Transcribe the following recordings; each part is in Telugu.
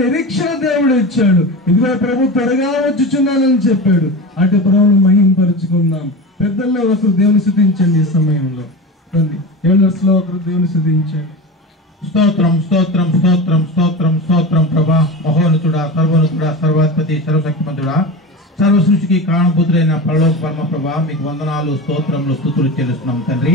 నిరీక్షణ దేవుడు ఇచ్చాడు. ఇదిగో ప్రభు త్వరగా వచ్చుచున్నానని చెప్పాడు. అటు ప్రభువును మహింపరుచుకుందాం. పెద్దల్లో ఒకరు దేవుని స్తుతించండి. ఈ సమయంలో ఎల్డర్స్లో ఒకరు దేవుని స్తుతించండి. స్తోత్రం స్తోత్రం స్తోత్రం స్తోత్రం స్తోత్రం ప్రభా, మహోన్నతుడా, సర్వోన్నతుడా, సర్వాధిపతి, సర్వశక్తిమంతుడా, సర్వ సృష్టికి కారణభూతుడైన పరలోక పరమ ప్రభా, మీకు వందనాలు, స్తోత్రములు, స్తుతులు చెల్లిస్తున్నాం తండ్రి.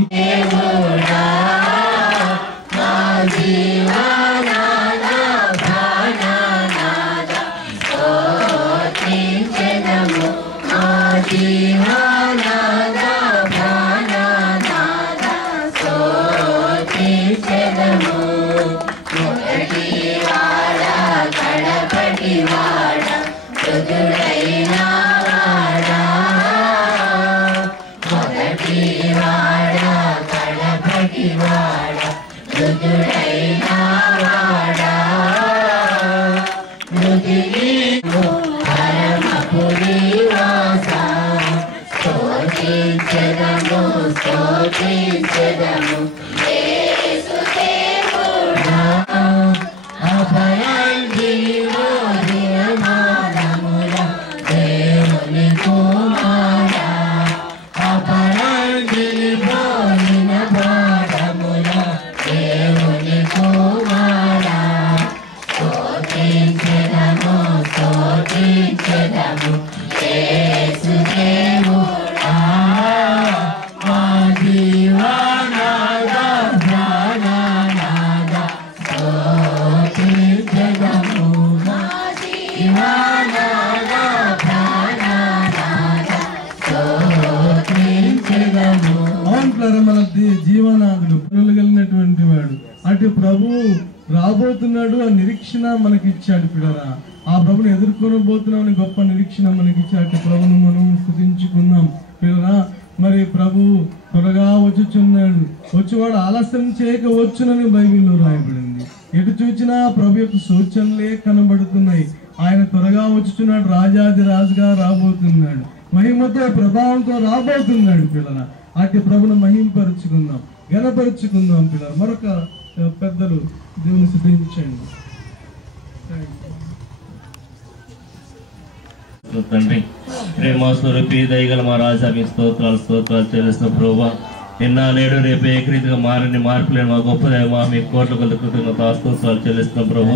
మన జీవనాథుడు, పిల్లలు కలిగినటువంటి వాడు. అటు ప్రభు రాబోతున్నాడు, ఆ నిరీక్షణ మనకి ఇచ్చాడు. పిల్లరా, ఆ ప్రభుని ఎదుర్కొనబోతున్నామని గొప్ప నిరీక్షణ మనకి ఇచ్చాడు. అటు ప్రభును మనం స్తుతించుకుందాం. పిల్లరా, మరి ప్రభు త్వరగా వచ్చుచున్నాడు. వచ్చేవాడు ఆలస్యం చేయక వచ్చునని బైబిల్లో రాయబడింది. ఎటు చూచినా ప్రభు యొక్క సూచనలే కనబడుతున్నాయి. ఆయన త్వరగా వచ్చుచున్నాడు, రాజాది రాజుగా రాబోతున్నాడు, మహిమతో ప్రభావంతో రాబోతున్నాడు. పిల్లరా, అటు ప్రభును మహింపరుచుకుందాం, ఘనపరుచుకుందాం. పిల్లలు మరొక పెద్దలు దేవుని స్తుతించండి. తండ్రి, ప్రేమ స్వరూపి, దయగల మా రాజా, మీ స్తోత్రాలు చెల్లిస్తున్న ప్రభువా, నిన్న నేడు రేపు ఏకరీతిగా మారని మార్పులేని మా గొప్ప దేవా, మీ కోట్ల కొద్ది కృతజ్ఞత స్తోత్రాలు చెల్లిస్తున్న ప్రభు.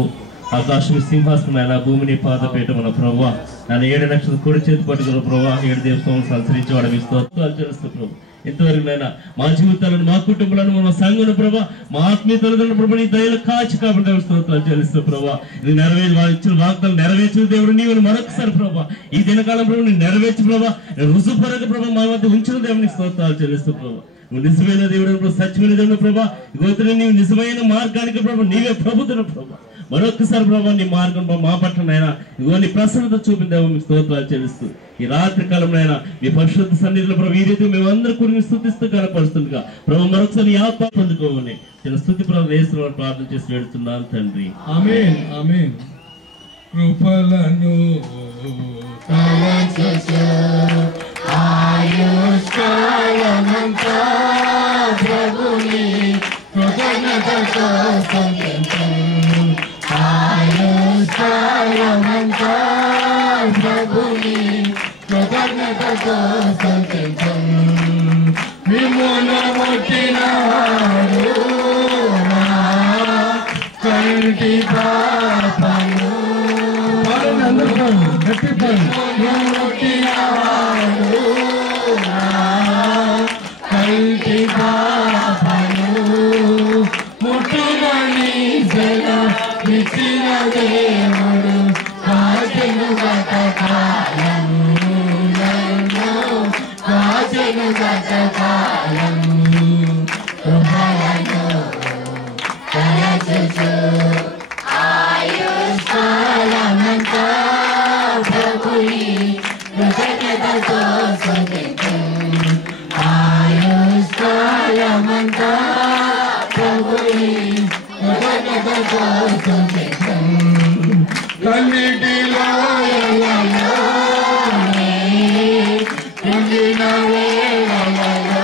ఆకాశం సింహాసనం, భూమిని పాదపీఠమున ప్రభువా, నన్ను 7 నక్షత్రాలు కుడి చేతి పట్టుకున్న ప్రభువా, 7 దేవస్థానం సంచరించేవాడు, మీ స్తోత్రాలు చెల్లిస్తున్న ప్రభు. ఇంతవరకునైనా మా జీవితాలను, మా కుటుంబాలను, మా సంఘను ప్రభా, మా ఆత్మీయ తల్లిదండ్రుల ప్రభు, నీ దయలు కాచి కాబట్టి స్తోత్రాలు చెల్లిస్తూ ప్రభా, ఇది నెరవేర్చి వాళ్ళు ఇచ్చిన వాగ్దానం నెరవేర్చిన దేవుడు నీవు. మరొకసారి ప్రభా, ఈ దినకాలం ప్రభు నేను నెరవేర్చి ప్రభా, రుజుపరగ ప్రభా మా వద్ద ఉంచిన దేవునికి స్తోత్రాలు చెల్లిస్తూ ప్రభా. నువ్వు నిజమైన దేవుడు, సత్యమైన దేవుడు ప్రభా, గోత్ర నీవు నిజమైన మార్గానికి ప్రభా, నీవే ప్రభుత్వ ప్రభా. మరొకసారి ప్రభావ నీ మార్గం మా పట్ల నైనా ఇగో నీ ప్రసన్నత చూపిందేమో మీకు స్తోత్రాలు చెల్లిస్తూ ఈ రాత్రి కాలంలో మీ పరిశుద్ధ సన్నిధిలో ప్రభు ఈ రీతి మేమందరూ కూడా స్తుతిస్తూ కనపరుస్తుండగా ప్రభు మరొకసారి ఆత్మ పొందుకోమని చిన్న స్తుతి ప్రభు యేసునామములో ప్రార్థన చేసి వేడుతున్నాను తండ్రి. ఆమేన్ ఆమేన్. కృపలను తలచుచు ఆయుష్కాలమంతా ప్రభుని కృతజ్ఞతతో స్తుతించుము. ఆయుష్కాలమంతా ప్రభుని కృతజ్ఞతతో స్తుతించుము. మిమ్మును ముట్టినవాడు నా కంటి పాపను ముట్టినవాడు నా కంటి పాపను ముట్టుమని ఇచ్చిన దేవుడు కాచెను గతకాలము కాచెను గతకాలము కృపలను తలచుచు ఆయుష్కాలమంతా ప్రభుని కృతజ్ఞతతో స్తుతించుము. ఆయుష్కాలమంతా ప్రభుని కృతజ్ఞతతో స్తుతించుము. కన్నిటిలో కృంగిన వేళలలో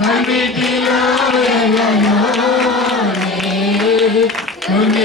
కన్నిటిలో కృంగిన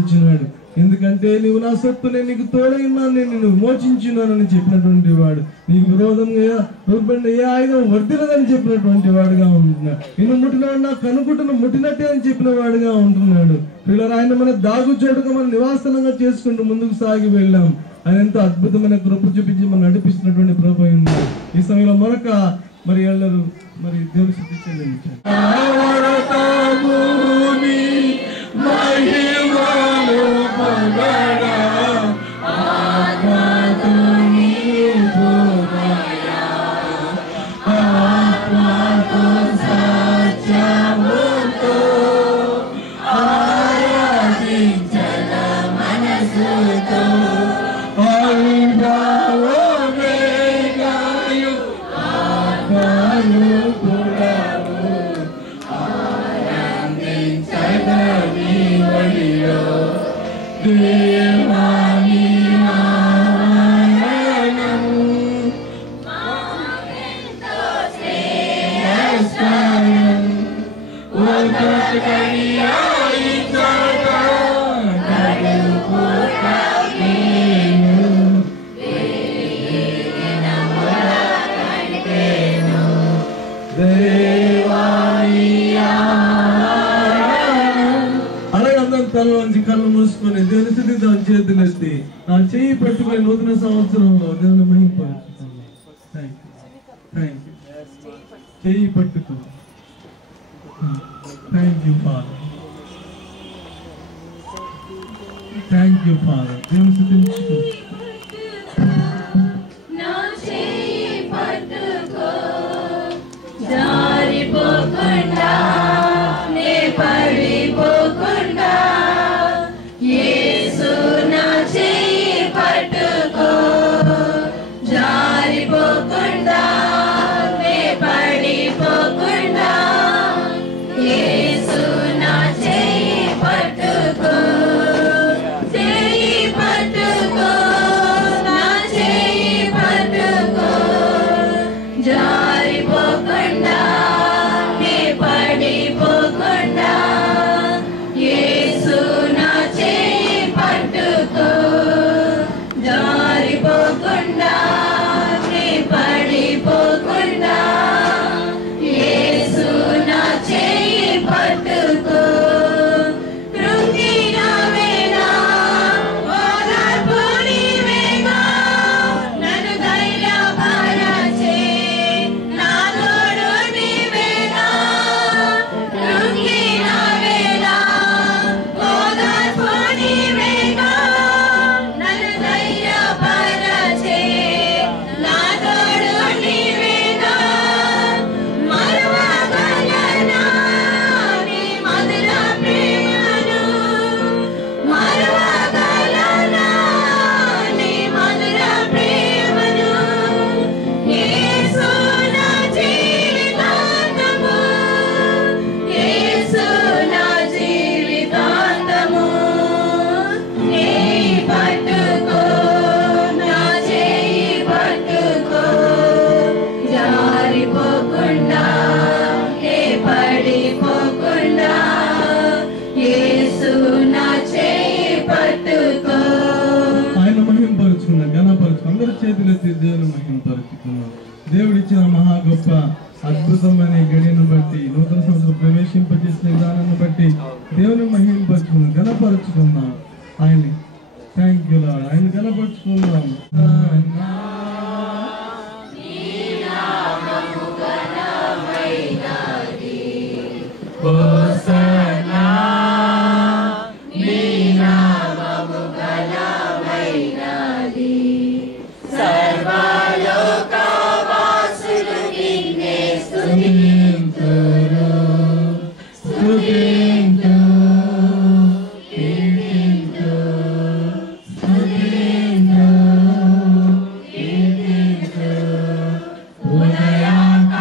ఇచ్చినాడు. ఎందుకంటే నువ్వు నా సొత్తునే నీకు తోడైనాను, నేను నిన్ను విమోచించున్నానని చెప్పినటువంటి వాడు, నీకు విరోధంగా రూపండి ఏ ఆయుధం వర్తిరదని చెప్పినటువంటి వాడుగా ఉంటున్నాడు. నిన్ను ముట్టినవాడు నా కనుగుట్టును ముట్టినట్టే అని చెప్పిన వాడుగా ఉంటున్నాడు. పిల్లలు ఆయన మన దాగు చోటుగా మన నివాసనంగా చేసుకుంటూ ముందుకు సాగి వెళ్ళాం. ఆయన ఎంతో అద్భుతమైన కృప చూపించి మనం నడిపిస్తున్నటువంటి ప్రభు ఉన్నాడు. ఈ సమయంలో మరొక మరి ఎల్లరూ మరి దేవుని స్తుతి చెల్లించారు. కళ్ళు మూసుకొని దేవుని స్థితిద్దాం, చేతులెత్తి నా చెయ్యి పట్టుకొని నూతన సంవత్సరంలో దేవుని మహింపరుచుకుందాం. చెయ్యి పట్టుకో. Thank you father, thank you father. దేవుని స్థితించుకో. చేతులెత్తి దేవుని మహిమపరుచుకున్నాం. దేవుడిచ్చిన మహా గొప్ప అద్భుతమైన గడియను బట్టి, నూతన సంవత్సరం ప్రవేశింపజేసిన విధానాన్ని బట్టి దేవుని మహిమపరుచుకున్నాం, గణపరుచుకున్నాం. ఆయన థ్యాంక్ యూ లార్డ్. ఆయన గణపరుచుకున్నాం. ఉదయాకాశ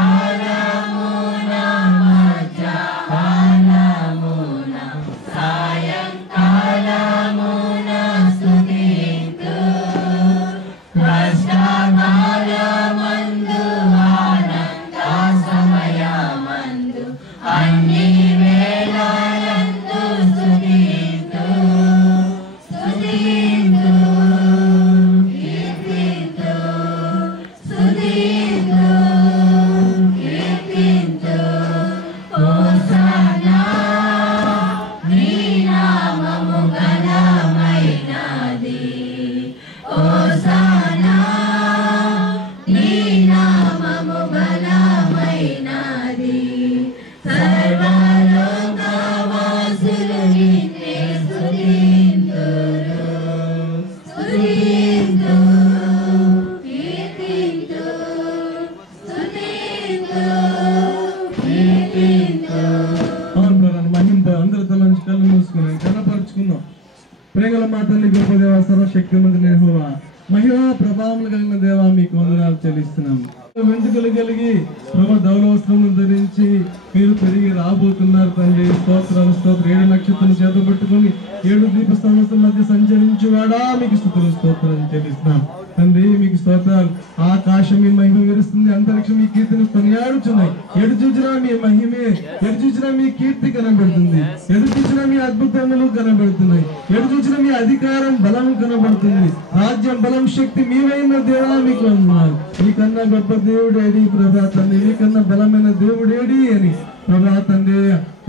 కలిగి ప్రభు ధవల వస్త్రమును ధరించి మీరు తిరిగి రాబోతున్నారు తండ్రి. స్తోత్రాలు స్తోత్రం. 7 నక్షత్రం చేత పట్టుకుని 7 దీపస్తంభం మధ్య సంచరించువాడా మీకు స్తుతులు స్తోత్రం చెల్లిస్తున్నాం తండ్రి. మీకు స్తోత్రాలు. ఆకాశం మీ మహిమ విరుస్తుంది, అంతరిక్షం మీ కీర్తిని కొనియాడుచున్నాయి. ఎడు చూచినా మీ మహిమే, ఎడు చూచినా మీ కీర్తి కనబడుతుంది, ఎడు చూచినా మీ అద్భుతములు కనబడుతున్నాయి, ఎడు చూచినా మీ అధికారం బలం కనబడుతుంది. రాజ్యం బలం శక్తి మీవైన దేవా మీకు వందనాలు. మీకన్నా గొప్ప దేవుడేడి ప్రభా తండ్రి, మీకన్నా బలమైన దేవుడేడి అని ప్రభా తండ్రి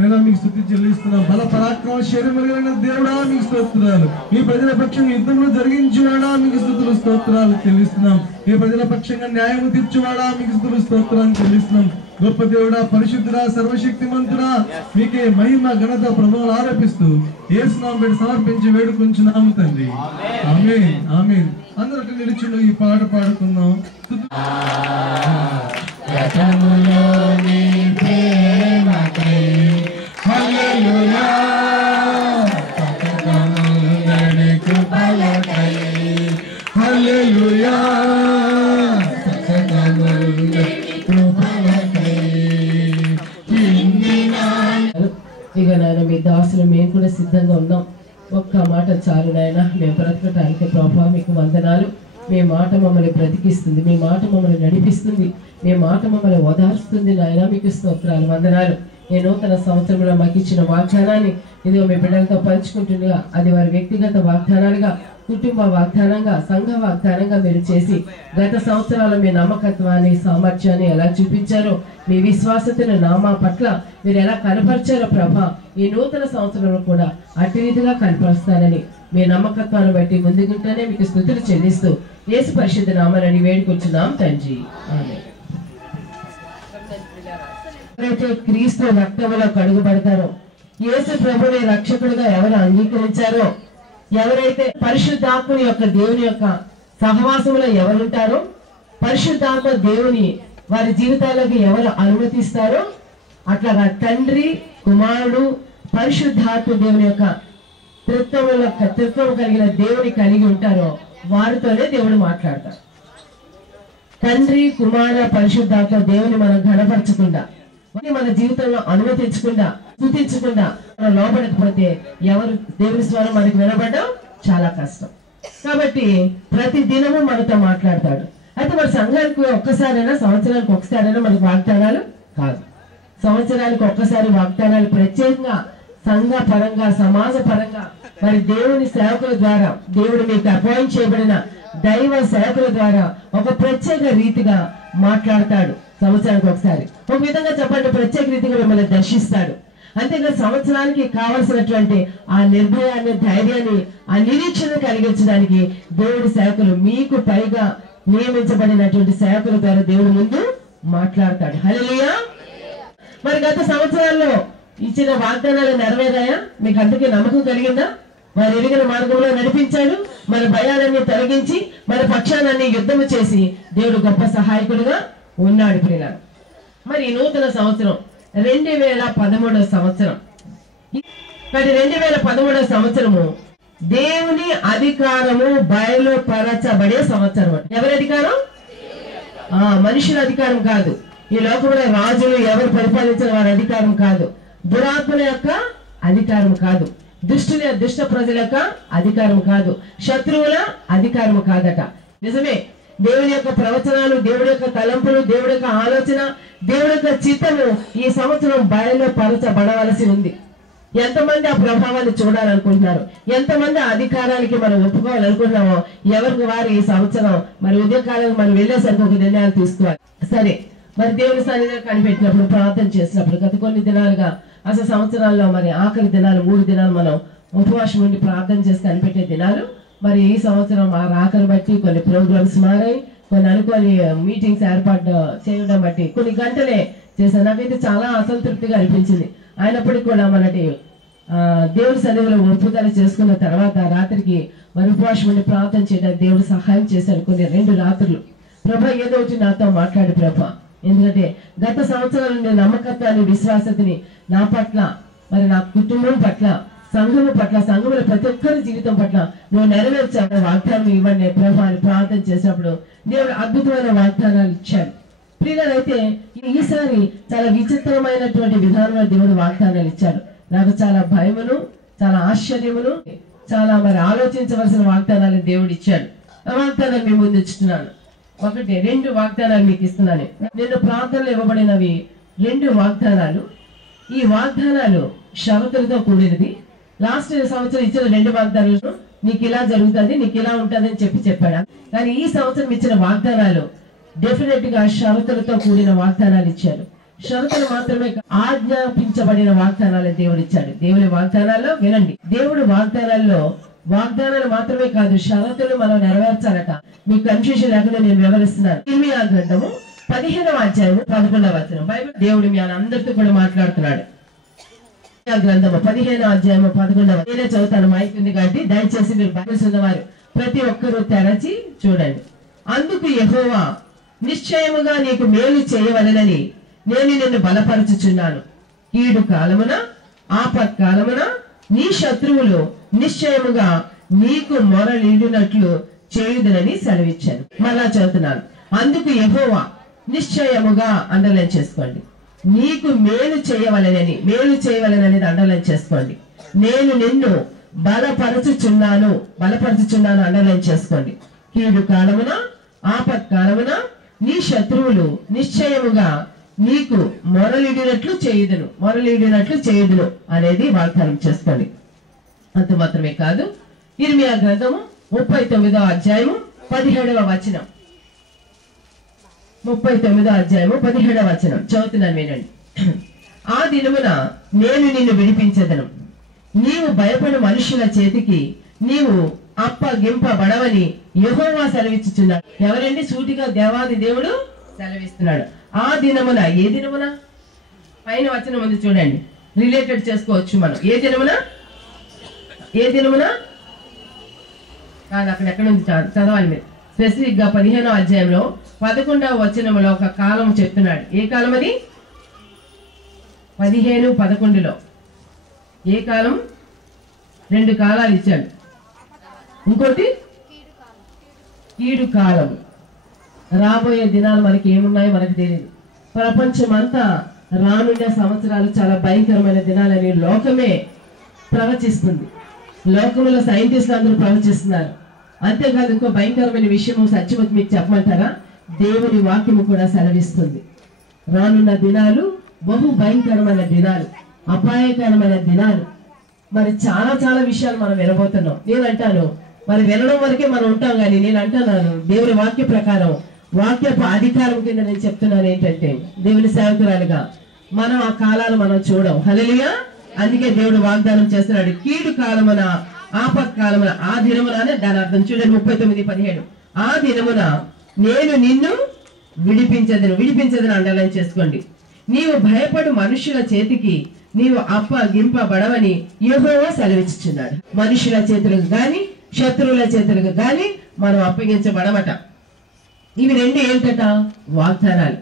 అయినా మీకు స్తుతి చెల్లిస్తున్నాం. బల పరాక్రమ శరీరమైన దేవుడా మీకు స్తోత్రాలు. మీ ప్రజల పక్షం యుద్ధంలో జరిగించువాడా మీకు స్తుతులు స్తోత్రాలు చెల్లిస్తున్నాం. మీ ప్రజల పక్షంగా న్యాయం తీర్చువాడా మీకు స్తుతులు స్తోత్రాలు చెల్లిస్తున్నాం. గొప్ప దేవుడా, పరిశుద్ధుడా, సర్వశక్తిమంతుడా, మీకే మహిమ ఘనత ప్రభువులు ఆరోపిస్తూ యేసు నామమున పెట్టి సమర్పించి వేడుకుంటున్నాము తండ్రి. ఆమేన్ ఆమేన్. అందరూ అక్కడ నిలుచుండి ఈ పాట పాడుకుందాం. హల్లెలూయా హల్లెలూయా ఇక నాయన మీ దాసులు మేము కూడా సిద్ధంగా ఉన్నాం. ఒక్క మాట చాలు నాయన, మేము బ్రతకటానికి ప్రభావ మీకు వందనాలు. మీ మాట మమ్మల్ని బ్రతికిస్తుంది, మీ మాట మమ్మల్ని నడిపిస్తుంది, మీ మాట మమ్మల్ని ఓదార్స్తుంది నాయన. మీకు స్తోత్రాలు వందనాలు. ఈ నూతన సంవత్సరంలో మాకు ఇచ్చిన వాగ్దానాన్ని ఇదిగో మీ బిడ్డలతో పంచుకుంటుండగా అది వారి వ్యక్తిగత వాగ్దానాలుగా, కుటుంబ వాగ్దానంగా, సంఘ వాగ్దానంగా మీరు చేసి గత సంవత్సరాలు మీ నమ్మకత్వాన్ని, సామర్థ్యాన్ని ఎలా చూపించారో, మీ విశ్వాసతను నామా పట్ల మీరు ఎలా కనపరిచారో ప్రభా, ఈ నూతన సంవత్సరంలో కూడా అటు రీతిగా కనపరుస్తారని మీ నమ్మకత్వాన్ని బట్టి ముందుకుంటేనే మీకు స్తుతులు చెల్లిస్తూ యేసు పరిశుద్ధ నామమున వేడుకొంచున్నాం తండ్రి. ఆమేన్. ఎవరైతే క్రీస్తు రక్తములో కడుగుబడతారో, యేసు ప్రభుని రక్షకుడిగా ఎవరు అంగీకరించారో, ఎవరైతే పరిశుద్ధాత్మని యొక్క దేవుని యొక్క సహవాసంలో ఎవరుంటారో, పరిశుద్ధాత్మ దేవుని వారి జీవితాలకు ఎవరు అనుమతిస్తారో, అట్లాగా తండ్రి, కుమారుడు, పరిశుద్ధాత్మ దేవుని యొక్క త్రిత్వం కలిగిన దేవుని కలిగి ఉంటారో వారితోనే దేవుడు మాట్లాడతారు. తండ్రి, కుమార, పరిశుద్ధాత్మ దేవుని మనం ఘనపరచకుండా, మన జీవితంలో అనుమతించకుండా, స్తుతించకుండా మనం లోపడకపోతే ఎవరు దేవుని స్వరం మనకు వినబడడం చాలా కష్టం. కాబట్టి ప్రతి దినము మనతో మాట్లాడతాడు. అయితే మన సంఘానికి ఒక్కసారైనా, సంవత్సరానికి ఒక్కసారైనా మనకు వాగ్దానాలు కాదు. సంవత్సరానికి ఒక్కసారి వాగ్దానాలు ప్రత్యేకంగా సంఘ పరంగా, సమాజ పరంగా, మరి దేవుని సేవకుల ద్వారా, దేవుడు మీకు అపాయింట్ చేయబడిన దైవ సేవకుల ద్వారా ఒక ప్రత్యేక రీతిగా మాట్లాడతాడు. సంవత్సరానికి ఒకసారి ఒక విధంగా చెప్పండి, ప్రత్యేక రీతిగా మిమ్మల్ని దర్శిస్తాడు. అంతేగా సంవత్సరానికి కావలసినటువంటి ఆ నిర్భయాన్ని, ధైర్యాన్ని, ఆ నిరీక్షణ కలిగించడానికి దేవుడి సేవకులు, మీకు పైగా నియమించబడినటువంటి సేవకుల ద్వారా దేవుడి ముందు మాట్లాడతాడు. హల్లెలూయా. మరి గత సంవత్సరాల్లో ఇచ్చిన వాగ్దానాలు నెరవేరాయా? మీకు అందుకే నమ్మకం కలిగిందా? వారు ఎరిగిన మార్గంలో నడిపించాడు. మన భయాలన్నీ తొలగించి మన పక్షాలన్నీ యుద్ధము చేసి దేవుడు గొప్ప సహాయకుడుగా ఉన్నాడు. ప్రియులారా, మరి ఈ నూతన సంవత్సరం 2013 సంవత్సరం. మరి 2013 సంవత్సరము దేవుని అధికారము బయలుపరచబడే సంవత్సరం. ఎవరి అధికారం? మనుషుల అధికారం కాదు. ఈ లోకంలో రాజులు ఎవరు పరిపాలించిన వారి అధికారం కాదు. దురాత్మల యొక్క అధికారం కాదు. దుష్ట ప్రజల యొక్క అధికారం కాదు. శత్రువుల అధికారం కాదట. నిజమే, దేవుడి యొక్క ప్రవచనాలు, దేవుడి యొక్క తలంపులు, దేవుడి యొక్క ఆలోచన, దేవుడి యొక్క చిత్తము ఈ సంవత్సరం బయలుపరచబడవలసి ఉంది. ఎంతమంది ఆ ప్రభావాన్ని చూడాలనుకుంటున్నారు, ఎంతమంది ఆ అధికారానికి మనం ఒప్పుకోవాలనుకుంటున్నామో ఎవరికి వారు ఈ సంవత్సరం మరి ఉదయకాలం మనం వెళ్ళేసరికి ఒక నిర్ణయాలు తీసుకోవాలి. సరే, మరి దేవుని సన్నిధిలో కనిపెట్టినప్పుడు, ప్రార్థన చేసినప్పుడు, గత కొన్ని దినాలుగా అసలు సంవత్సరాల్లో మరి ఆఖరి దినాలు 3 దినాలు మనం ఉపవాసం ఉండి ప్రార్థన చేసి కనిపెట్టే దినాలు. మరి ఈ సంవత్సరం ఆ రాకను బట్టి కొన్ని ప్రోగ్రామ్స్ మారాయి, కొన్ని అనుకోని మీటింగ్స్ ఏర్పాటు చేయడం బట్టి కొన్ని గంటలే చేశాను. నాకైతే చాలా అసంతృప్తిగా అనిపించింది. అయినప్పటికీ కూడా మనకి దేవుడి సన్నిధిలో ఒప్పుదల చేసుకున్న తర్వాత రాత్రికి మరి ఉపవాసం ఉండి ప్రార్థన చేయడానికి దేవుడు సహాయం చేశాడు. కొన్ని 2 రాత్రులు ప్రభా ఏదో ఒకటి నాతో మాట్లాడు ప్రభా, ఎందుకంటే గత సంవత్సరాల నుండి నమ్మకత్వాన్ని, విశ్వాసతని నా పట్ల, మరి నా కుటుంబం పట్ల, సంఘము పట్ల, సంఘముల ప్రతి ఒక్కరి జీవితం పట్ల నువ్వు నెరవేర్చావు. వాగ్దానం ఇవ్వండి ప్రభా అని ప్రార్థన చేసినప్పుడు దేవుడు అద్భుతమైన వాగ్దానాలు ఇచ్చాడు. ప్రియులైతే ఈసారి చాలా విచిత్రమైనటువంటి విధానంలో దేవుడు వాగ్దానాలు ఇచ్చాడు. నాకు చాలా భయమును, చాలా ఆశ్చర్యమును, చాలా మరి ఆలోచించవలసిన వాగ్దానాలు దేవుడు ఇచ్చాడు. ఆ వాగ్దానాలు మీ ముందు ఇస్తున్నాను. 2 వాగ్దానాలు మీకు ఇస్తున్నాను. నేను ప్రార్థనలు ఇవ్వబడినవి 2 వాగ్దానాలు. ఈ వాగ్దానాలు షరతులతో కూడినది. లాస్ట్ సంవత్సరం ఇచ్చిన 2 వాగ్దానాలు నీకు ఇలా జరుగుతుంది, నీకు ఇలా ఉంటుంది అని చెప్పాడు. కానీ ఈ సంవత్సరం ఇచ్చిన వాగ్దానాలు డెఫినెట్ గా షరతులతో కూడిన వాగ్దానాలు ఇచ్చాడు. షరతులు మాత్రమే ఆజ్ఞాపించబడిన వాగ్దానాలు దేవుడు ఇచ్చాడు. దేవుని వాగ్దానాల్లో వినండి, దేవుడు వాగ్దానాలు మాత్రమే కాదు, షరతులు మనం నెరవేర్చాలట. మీకు కన్ఫ్యూజన్ లేకుండా నేను వివరిస్తున్నాను. ఇర్మియా గ్రంథము 15వ అధ్యాయము 11వ వచనం. బైబిల్ దేవుడు మీ అందరితో కూడా మాట్లాడుతున్నాడు. గ్రంథము 15వ అధ్యాయము 11వ. నేనే చదువుతాను, మైక్ ఉంది కాబట్టి దయచేసి మీరు బైబిల్స్ ఉన్నవారు ప్రతి ఒక్కరూ తెరచి చూడండి. అందుకు యెహోవా, నిశ్చయముగా నీకు మేలు చేయవలెనని నేను నిన్ను బలపరచుచున్నాను. కీడు కాలమున, ఆపత్కాలమున నీ శత్రువులు నిశ్చయముగా నీకు మొరలీడినట్లు చేయుదునని సెలవిచ్చాను. మళ్ళా చదువుతున్నాను. అందుకు యెహోవా, నిశ్చయముగా అండర్లైన్ చేసుకోండి. నీకు మేలు చేయవలెనని అండర్లైన్ చేసుకోండి. నేను నిన్ను బలపరచుచున్నాను అండర్లైన్ చేసుకోండి. కీడు కాలమున, ఆపత్కాలమున నీ శత్రువులు నిశ్చయముగా నీకు మొరలిడినట్లు చేయుదును అనేది వాగ్దానం చేసుకోండి. అంత మాత్రమే కాదు, ఇర్మియా గ్రంథము 39వ అధ్యాయము 17వ వచనం. 39వ అధ్యాయము 17వ వచనం చదువుతున్నాను, వినండి. ఆ దినమున నేను నిన్ను విడిపించెదను, నీవు భయపడు మనుషుల చేతికి నీవు అప్పగింపబడవని యెహోవా సెలవిచ్చుచున్నాడు. ఎవరండి? సూటిగా దేవాది దేవుడు సెలవిస్తున్నాడు. ఆ దినమున, ఏ దినమున? పైన వచనం ఉంది చూడండి, రిలేటెడ్ చేసుకోవచ్చు మనం. ఏ దినమున కాదు, అక్కడ ఎక్కడ ఉంది చదవాలి మీరు స్పెసిఫిక్ గా. 15వ అధ్యాయంలో 11వ వచనంలో ఒక కాలం చెప్తున్నాడు. ఏ కాలం అది? 15, 11లో ఏ కాలం? 2 కాలాలు ఇచ్చాడు. ఇంకోటి కీడు కాలం. రాబోయే దినాలు మనకి ఏమున్నాయో మనకు తెలియదు. ప్రపంచం అంతా రానున్న సంవత్సరాలు చాలా భయంకరమైన దినాలని లోకమే ప్రవచిస్తుంది. లోకంలో సైంటిస్టులు అందరూ ప్రవచిస్తున్నారు. అంతేకాదు, ఇంకో భయంకరమైన విషయం సత్యవతి మీకు చెప్పమంటారా? దేవుని వాక్యము కూడా సెలవిస్తుంది. రానున్న దినాలు బహు భయంకరమైన దినాలు, అపాయకరమైన దినాలు. మరి చాలా చాలా విషయాలు మనం వినబోతున్నాం. నేనంటాను, మరి వినడం వరకే మనం ఉంటాం, కానీ నేను అంటున్నాను దేవుని వాక్య ప్రకారం, వాక్యపు అధికారం కింద నేను చెప్తున్నాను ఏంటంటే, దేవుని సేవకురాలుగా మనం ఆ కాలాలు మనం చూడం. హల్లెలూయా. అందుకే దేవుడు వాగ్దానం చేస్తున్నాడు, కీడు కాలమున, ఆపత్కాలమున, ఆ దినమున అనే దాని అర్థం చూడండి. 39:17 ఆ దినమున నేను నిన్ను విడిపించదను అండర్లైన్ చేసుకోండి. నీవు భయపడు మనుషుల చేతికి నీవు అప్పగింపబడవని యెహోవా సెలవిచ్చుచున్నాడు. మనుషుల చేతులకు గాని శత్రువుల చేతులకు గాని మనం అప్పగించబడమట. ఇవి 2 ఏంటట? వాగ్దానాలు.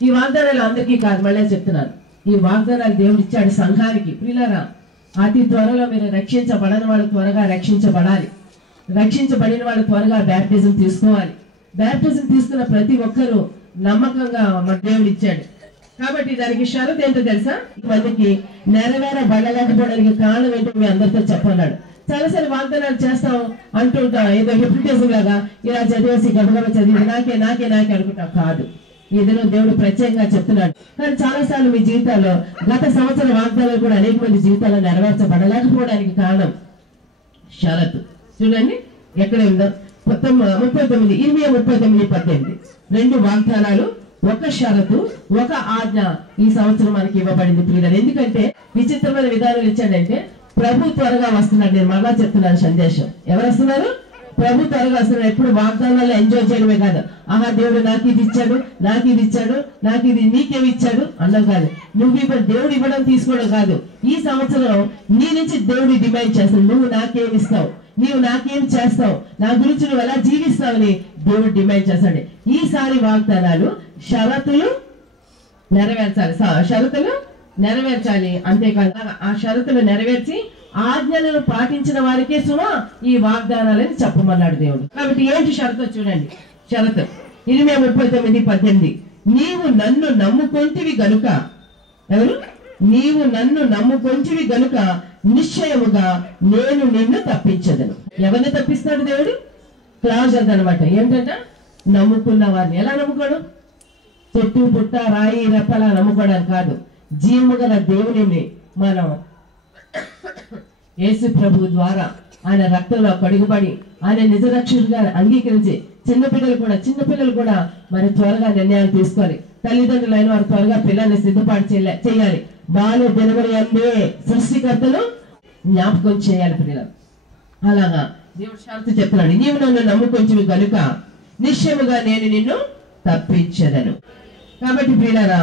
ఈ వాగ్దానాలు అందరికీ కాదు, మళ్ళీ చెప్తున్నాను. ఈ వాగ్దానాలు దేవుడు ఇచ్చాడు సంఘానికి. ప్రియులారా, అతి త్వరలో మీరు రక్షించబడని వాళ్ళు త్వరగా రక్షించబడాలి. రక్షించబడిన వాళ్ళు త్వరగా బ్యాప్టిజం తీసుకోవాలి. బ్యాప్టిజం తీసుకున్న ప్రతి ఒక్కరూ నమ్మకంగా మన దేవుడు ఇచ్చాడు. కాబట్టి దానికి షరతు ఏంటో తెలుసా? మందికి నెరవేరబడలేకపోవడానికి కారణం ఏంటో మీ అందరితో చెప్పన్నాడు. చాలాసార్లు వాగ్దానాలు చేస్తాం అంటుంటాం, ఏదో హిప్నటిజం లాగా ఇలా చదివేసి గబగబా చదివి నాకే అనుకుంటాం. కాదు, ఏదో దేవుడు ప్రత్యేకంగా చెప్తున్నాడు. కానీ చాలాసార్లు మీ జీవితాల్లో గత సంవత్సర వాగ్దానాలు కూడా అనేక మంది జీవితాల్లో నెరవేర్చబడలేకపోవడానికి కారణం షరతు. చూడండి ఎక్కడ ఉందో. 39 ఇర్మియా 39:18 2 వాగ్దానాలు, ఒక షరతు, ఒక ఆజ్ఞ ఈ సంవత్సరం మనకి ఇవ్వబడింది ప్రియులారా. ఎందుకంటే విచిత్రమైన విధానాలు ఇచ్చాడంటే, ప్రభు త్వరగా వస్తున్నాడు. నేను మళ్ళా చెప్తున్నాను సందేశం. ఎవరు వస్తున్నారు? ప్రభు త్వరగా వస్తున్నాడు. ఎప్పుడు వాగ్దానాల్లో ఎంజాయ్ చేయడమే కాదు, ఆహా దేవుడు నాకు ఇది ఇచ్చాడు, నాకు ఇది నీకేమి ఇచ్చాడు అన్నం కాదు. దేవుడు ఇవ్వడం తీసుకోవడం కాదు. ఈ సంవత్సరం నీ నుంచి దేవుడు డిమాండ్ చేస్తాడు, నువ్వు నాకేమిస్తావు, నీవు నాకేం చేస్తావు, నా గురించి నువ్వు ఎలా జీవిస్తావని దేవుడు డిమాండ్ చేస్తాడు. ఈసారి వాగ్దానాలు షరతులు నెరవేర్చాలి. అంతేకాదు, ఆ షరతులు నెరవేర్చి ఆజ్ఞలను పాటించిన వారికే సుమా ఈ వాగ్దానాలని చెప్పమన్నాడు దేవుడు. కాబట్టి ఏంటి షరతు? చూడండి షరతు. ఇర్మియా 39:18 నీవు నన్ను నమ్ముకొంటివి గనుక, ఎవరు? నీవు నన్ను నమ్ముకొంటివి గనుక నిశ్చయముగా నేను నిన్ను తప్పించదను. ఎవరిని తప్పిస్తాడు దేవుడు? క్లాజ్ అదనమాట. ఏంటంట? నమ్ముకున్న వారిని. ఎలా నమ్ముకోవడం? చెట్టు పుట్ట రాయి రెప్పలా నమ్ముకోవడానికి కాదు, జీవము గల దేవుని మనం యేసు ప్రభు ద్వారా ఆయన రక్తంలో కడుగుబడి ఆయన నిజ రక్షకుడిగా అంగీకరించి చిన్నపిల్లలు కూడా మరి త్వరగా నిర్ణయాలు తీసుకోవాలి. తల్లిదండ్రులైన వారు త్వరగా పిల్లల్ని సిద్ధపాటు చేయాలి. బాల్య దినవరి అందే సృష్టికర్తను జ్ఞాపకం చేయాలి పిల్లలు. అలాగా దేవుడు శాంతి చెప్తున్నాడు, నీవు నన్ను నమ్ముకొంటివి గనుక నిశ్చయముగా నేను నిన్ను తప్పించదను. కాబట్టి ప్రియులారా,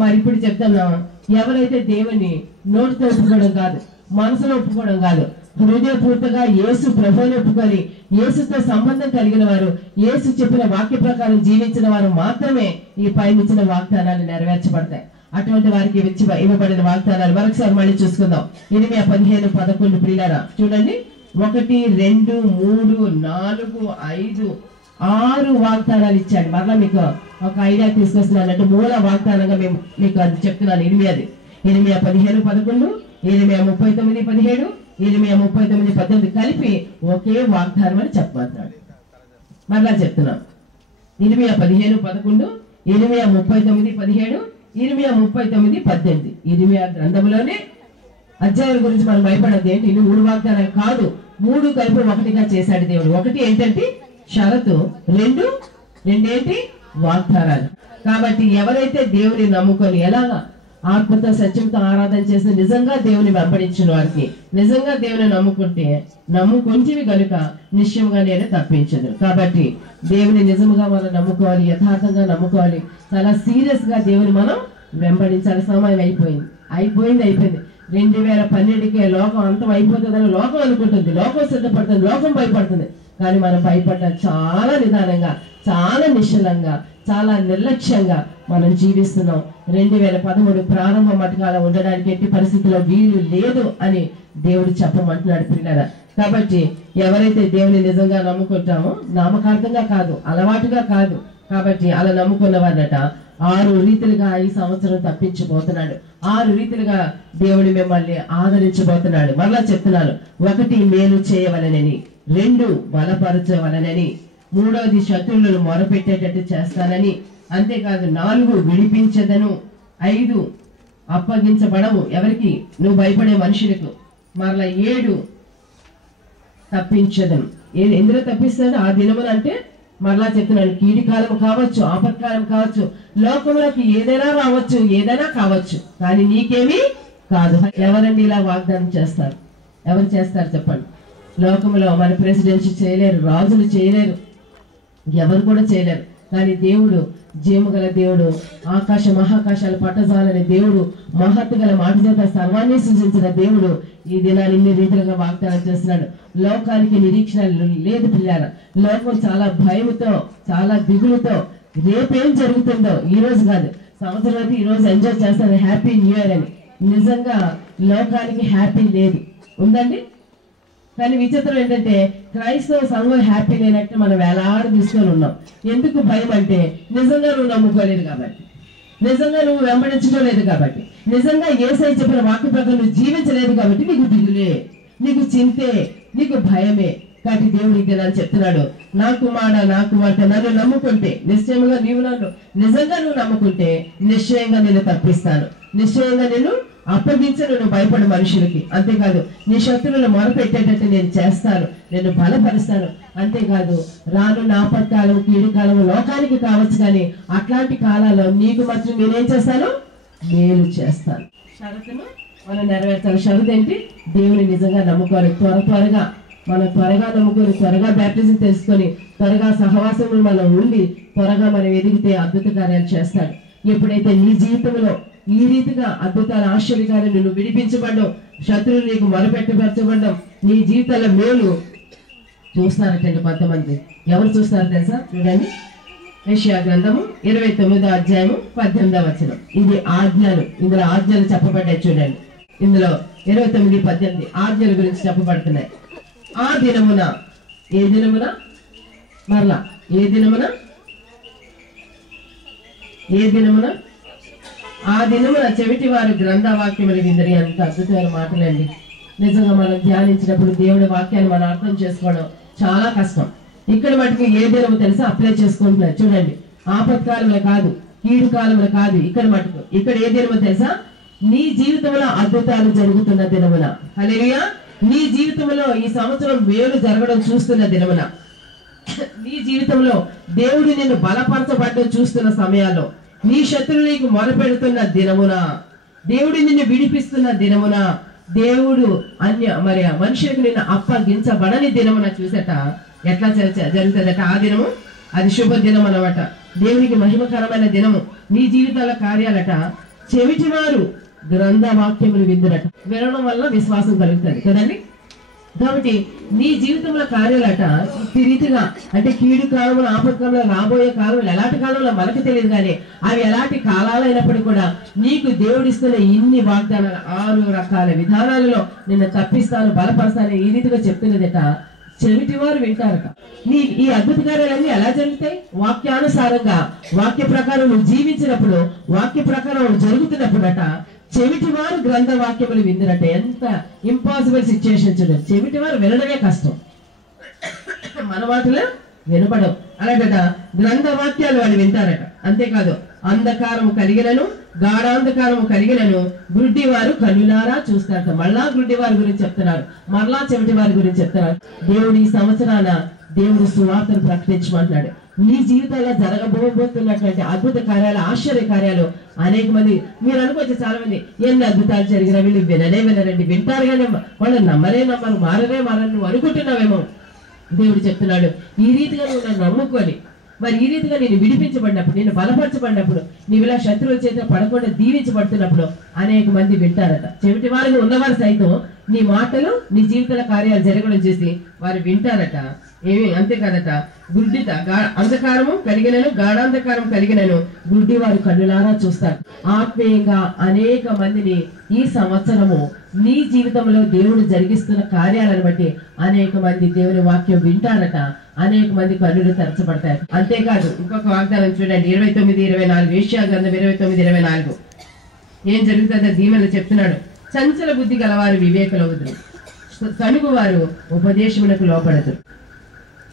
మరి ఇప్పుడు చెప్తున్నాం, ఎవరైతే దేవుని నోటితో ఒప్పుకోవడం కాదు, మనసులో ఒప్పుకోవడం కాదు, హృదయపూర్తిగా యేసు ప్రభువుని ఒప్పుకొని యేసుతో సంబంధం కలిగిన వారు, యేసు చెప్పిన వాక్య ప్రకారం జీవించిన వారు మాత్రమే ఈ పైన ఇచ్చిన వాగ్దానాలు నెరవేర్చబడతాయి. అటువంటి వారికి ఇవ్వబడిన వాగ్దానాలు మరొకసారి మళ్ళీ చూసుకుందాం. 15, 11 ప్రియులారా చూడండి. 1, 2, 3, 4, 5, 6 వాగ్దానాలు ఇచ్చాడు. మరలా మీకు ఒక ఐడియా తీసుకొస్తున్నాను అంటే మూల వాగ్దానంగా మీకు అది చెప్తున్నాను. 8, 15, 11, 39, 17, 39, 18 కలిపి ఒకే వాగ్దానం అని చెప్పబోతున్నాడు. మరలా చెప్తున్నాం. 15, 11, 39, 17, 39, 18 ఇర్మియా గ్రంథంలోనే అధ్యాయుల గురించి మనం భయపడద్దు. ఏంటి? 3 వాగ్దానాలు కాదు, 3 కలిపి ఒకటిగా చేశాడు దేవుడు. 1 ఏంటంటే షరతు, 2 ఏంటి? వాగ్దానాలు. కాబట్టి ఎవరైతే దేవుని నమ్ముకొని ఎలాగా ఆత్మతో సత్యంతో ఆరాధన చేసి నిజంగా దేవుని వెంబడించిన వారికి, నిజంగా దేవుని నమ్ముకొంటివి కనుక నిశ్చయంగా నేను తప్పించదు. కాబట్టి దేవుని నిజముగా మనం నమ్ముకోవాలి, యథార్థంగా నమ్ముకోవాలి, చాలా సీరియస్ గా దేవుని మనం వెంబడించాలి. సమయం అయిపోయింది. 2012కే లోకం అంతం అయిపోతుందని లోకం అనుకుంటుంది, లోకం సిద్ధపడుతుంది, లోకం భయపడుతుంది. కానీ మనం భయపడ్డ చాలా నిదానంగా, చాలా నిశ్చలంగా, చాలా నిర్లక్ష్యంగా మనం జీవిస్తున్నాం. 2013 ప్రారంభ మటకాలం ఉండడానికి ఎట్టి పరిస్థితుల్లో వీలు లేదు అని దేవుడు చెప్పమంటున్నాడు పిల్లరా. కాబట్టి ఎవరైతే దేవుని నిజంగా నమ్ముకుంటామో, నామకార్థంగా కాదు, అలవాటుగా కాదు, కాబట్టి అలా నమ్ముకున్న వారినట 6 రీతిలుగా ఈ సంవత్సరం తప్పించబోతున్నాడు. 6 రీతిలుగా దేవుడు మిమ్మల్ని ఆదరించబోతున్నాడు. మరలా చెప్తున్నాను, 1 మేలు చేయవలనని, 2 బలపరచవలనని, 3 శత్రువులను మొరపెట్టేటట్టు చేస్తానని, అంతేకాదు 4 విడిపించదను, 5 అప్పగించబడవు ఎవరికి? నువ్వు భయపడే మనుషులకు. మరలా 7 తప్పించదను. ఎందులో తప్పిస్తాడు? ఆ దినమున అంటే మరలా చెప్తున్నాను, కీడికాలం కావచ్చు, ఆపత్కాలం కావచ్చు, లోకంలోకి ఏదైనా రావచ్చు, ఏదైనా కావచ్చు, కానీ నీకేమీ కాదు. ఎవరండి ఇలా వాగ్దానం చేస్తారు? ఎవరు చేస్తారు చెప్పండి? లోకంలో మన ప్రెసిడెంట్స్ చేయలేరు, రాజులు చేయలేరు, ఎవరు కూడా చేయలేరు. కానీ దేవుడు జీవగల దేవుడు, ఆకాశ మహాకాశాలు పట్టజాలని దేవుడు, మహత్తు గల మాట చేత సర్వాన్ని సృజించిన దేవుడు ఈ దినాన్ని ఇన్ని రీతిలుగా వాగ్దానం చేస్తున్నాడు. లోకానికి నిరీక్షణ లేదు పిల్లారా. లోకం చాలా భయముతో, చాలా దిగులుతో రేపేం జరుగుతుందో, ఈ రోజు కాదు సంవత్సరం అయితే ఈ రోజు ఎంజాయ్ చేస్తాను, హ్యాపీ న్యూ ఇయర్ అని. నిజంగా లోకానికి హ్యాపీ లేదు, ఉందండి. కానీ విచిత్రం ఏంటంటే క్రైస్తవ సంఘం హ్యాపీ లేనట్టు మనం వేలాడు తీసుకొని ఉన్నాం. ఎందుకు భయం అంటే నిజంగా నువ్వు నమ్ముకోలేదు కాబట్టి, నిజంగా నువ్వు వెంబడించడం లేదు కాబట్టి, నిజంగా యేసయ్య చెప్పిన వాక్య ప్రకారం నువ్వు జీవించలేదు కాబట్టి నీకు దిగులే, నీకు చింతే, నీకు భయమే. కాబట్టి దేవుడు ఈ దినాన్ని చెప్తున్నాడు, నా కుమార్తె నన్ను నమ్ముకుంటే, నిశ్చయంగా నిజంగా నువ్వు నమ్ముకుంటే నిశ్చయంగా నేను తప్పిస్తాను, నిశ్చయంగా నేను అప్పగించను, నువ్వు భయపడు మనుషులకి. అంతేకాదు నీ శత్రువులను మొరపెట్టేటట్టు నేను చేస్తాను, నేను బలపరుస్తాను. అంతేకాదు రానున్న ఆపత్కాలం, కీడుకాలం లోకానికి కావచ్చు, కానీ అట్లాంటి కాలాల్లో నీకు మాత్రం నేనేం చేస్తాను? మేలు చేస్తాను. షరతును మనం నెరవేర్చాలి. షరతు ఏంటి? దేవుని నిజంగా నమ్ముకోవాలి. త్వరగా మనం నమ్ముకొని, త్వరగా బ్యాప్టిజం తెలుసుకొని, త్వరగా సహవాసంలో మనం ఉండి, త్వరగా మనం ఎదిగితే అద్భుత కార్యాలు చేస్తాడు. ఎప్పుడైతే నీ జీవితంలో ఈ రీతిగా అద్భుతాలు, ఆశ్చర్యకార్యాలు నువ్వు విడిపించబడ్డం, శత్రువులు నీకు మొరపెట్టబరచబడ్డం, నీ జీవితంలో మేలు చూస్తారటండి కొంతమంది. ఎవరు చూస్తారు తెలుసా? చూడండి, యెషయా గ్రంథము 29వ అధ్యాయము 18వ వచనం. ఇది ఆజ్ఞలు, ఇందులో ఆజ్ఞలు చెప్పబడ్డాయి. చూడండి, ఇందులో 29, 18 ఆజ్ఞల గురించి చెప్పబడుతున్నాయి. ఆ దినమున, ఏ దినమున? మరలా ఏ దినమున? ఏ దినమున? ఆ దినమున చెవిటి వారు గ్రంథవాక్యములు విందరి. అంత అద్భుతమైన మాటలండి. నిజంగా మనం ధ్యానించినప్పుడు దేవుడి వాక్యాన్ని మనం అర్థం చేసుకోవడం చాలా కష్టం. ఇక్కడ మటుకు ఏ దినము తెలుసా అప్లై చేసుకుంటున్నారు. చూడండి, ఆపత్కాలంలో కాదు, కీడు కాలంలో కాదు. ఇక్కడ మటుకు ఇక్కడ ఏ దినము తెలుసా? నీ జీవితంలో అద్భుతాలు జరుగుతున్న దినమున. హల్లెలూయా. నీ జీవితంలో ఈ సంవత్సరం మేలు జరగడం చూస్తున్న దినమున, నీ జీవితంలో దేవుడు నిన్ను బలపరచబడ్డం చూస్తున్న సమయాల్లో, నీ శత్రువు నీకు మొరపెడుతున్న దినమున, దేవుడు నిన్ను విడిపిస్తున్న దినమున, దేవుడు మనుషులకు నిన్ను అప్పగించబడని దినమున చూసేట ఎట్లా జరుగుతుందట ఆ దినము? అది శుభ దినం అన్నమాట. దేవునికి మహిమకరమైన దినము. నీ జీవితాల కార్యాలట చెవిటి వారు గ్రంథ వాక్యములు విందురట. వినడం వల్ల విశ్వాసం కలుగుతుంది కదండి. కాబట్టి నీ జీవితంలో కార్యాలట ఈ రీతిగా, అంటే కీడు కాలంలో, ఆపత్కాలంలో, రాబోయే కాలంలో, ఎలాంటి కాలంలో మనకు తెలియదు కానీ అవి ఎలాంటి కాలాలైనప్పటికీ కూడా నీకు దేవుడిస్తున్న ఇన్ని వాగ్దానాలు, 6 రకాల విధానాలలో నిన్ను తప్పిస్తాను, బలపరుస్తాను ఈ రీతిగా చెప్తున్నదట. చెవిటి వారు వింటారట. నీ ఈ అద్భుత కార్యాలన్నీ ఎలా జరుగుతాయి? వాక్యానుసారంగా, వాక్య ప్రకారం నువ్వు జీవించినప్పుడు, వాక్య ప్రకారం జరుగుతున్నప్పుడట చెవిటి వారు గ్రంథ వాక్యములు విందురట. ఎంత ఇంపాసిబుల్ సిచ్యుయేషన్ చూడండి. చెవిటి వారు వినడమే కష్టం, మన వాటిలో వినపడవు. అలాగట గ్రంథ వాక్యాలు వాళ్ళు వింటారట. అంతేకాదు, అంధకారము కలిగినను, గాఢాంధకారము కలిగినను గుడ్డి వారు కన్నులారా చూస్తారట. మళ్ళా గుడ్డి వారి గురించి చెప్తున్నారు, మరలా చెవిటి వారి గురించి చెప్తున్నారు. దేవుడు ఈ సంవత్సరాన దేవుడు సువార్తను ప్రకటించమంటున్నాడు. నీ జీవితంలో జరగబోతున్నటువంటి అద్భుత కార్యాలు, ఆశ్చర్య కార్యాలు అనేక మంది, మీరు అనుకోవచ్చు చాలా మంది ఎన్ని అద్భుతాలు జరిగినా వీళ్ళు వినరండి, వింటారు కానీ వాళ్ళు నమ్మరు, మారని నువ్వు అనుకుంటున్నావేమో. దేవుడు చెప్తున్నాడు, ఈ రీతిగా నువ్వు నన్ను నమ్ముకొని, మరి ఈ రీతిగా నేను విడిపించబడినప్పుడు, నేను బలపరచబడినప్పుడు, నీవిలా శత్రువుల చేతిలో పడకుండా దీవించబడుతున్నప్పుడు అనేక మంది వింటారట. చెవిటి వారిని ఉన్నవారు సైతం నీ మాటలు, నీ జీవితాల కార్యాలు జరగడం చూసి వారు వింటారట. ఏమి అంతేకాదట, అంధకారము కలిగినను, గాఢాంధకారం కలిగినను గుడ్డి వారు కన్నులారా చూస్తారు. ఆత్మీయంగా అనేక మందిని ఈ సంవత్సరము నీ జీవితంలో దేవుడు జరిగిస్తున్న కార్యాలను బట్టి అనేక మంది దేవుని వాక్యం వింటారట. అనేక మంది కన్నులు తెరచబడతాయి. అంతేకాదు, ఇంకొక వాగ్దానం చూడండి, 29:24, యెషయా గ్రంథం 29:24 ఏం జరుగుతుందో దీవెనలు చెప్తున్నాడు. చంచల బుద్ధి గలవారు వివేకులవుదురు, సణుగు వారు ఉపదేశమునకు లోపడదురు.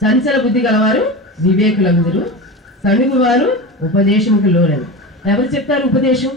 చంచల బుద్ధి గలవారు వివేకులవుదురు, సణుగు వారు ఉపదేశముకు లోనరు. ఎవరు చెప్తారు ఉపదేశం?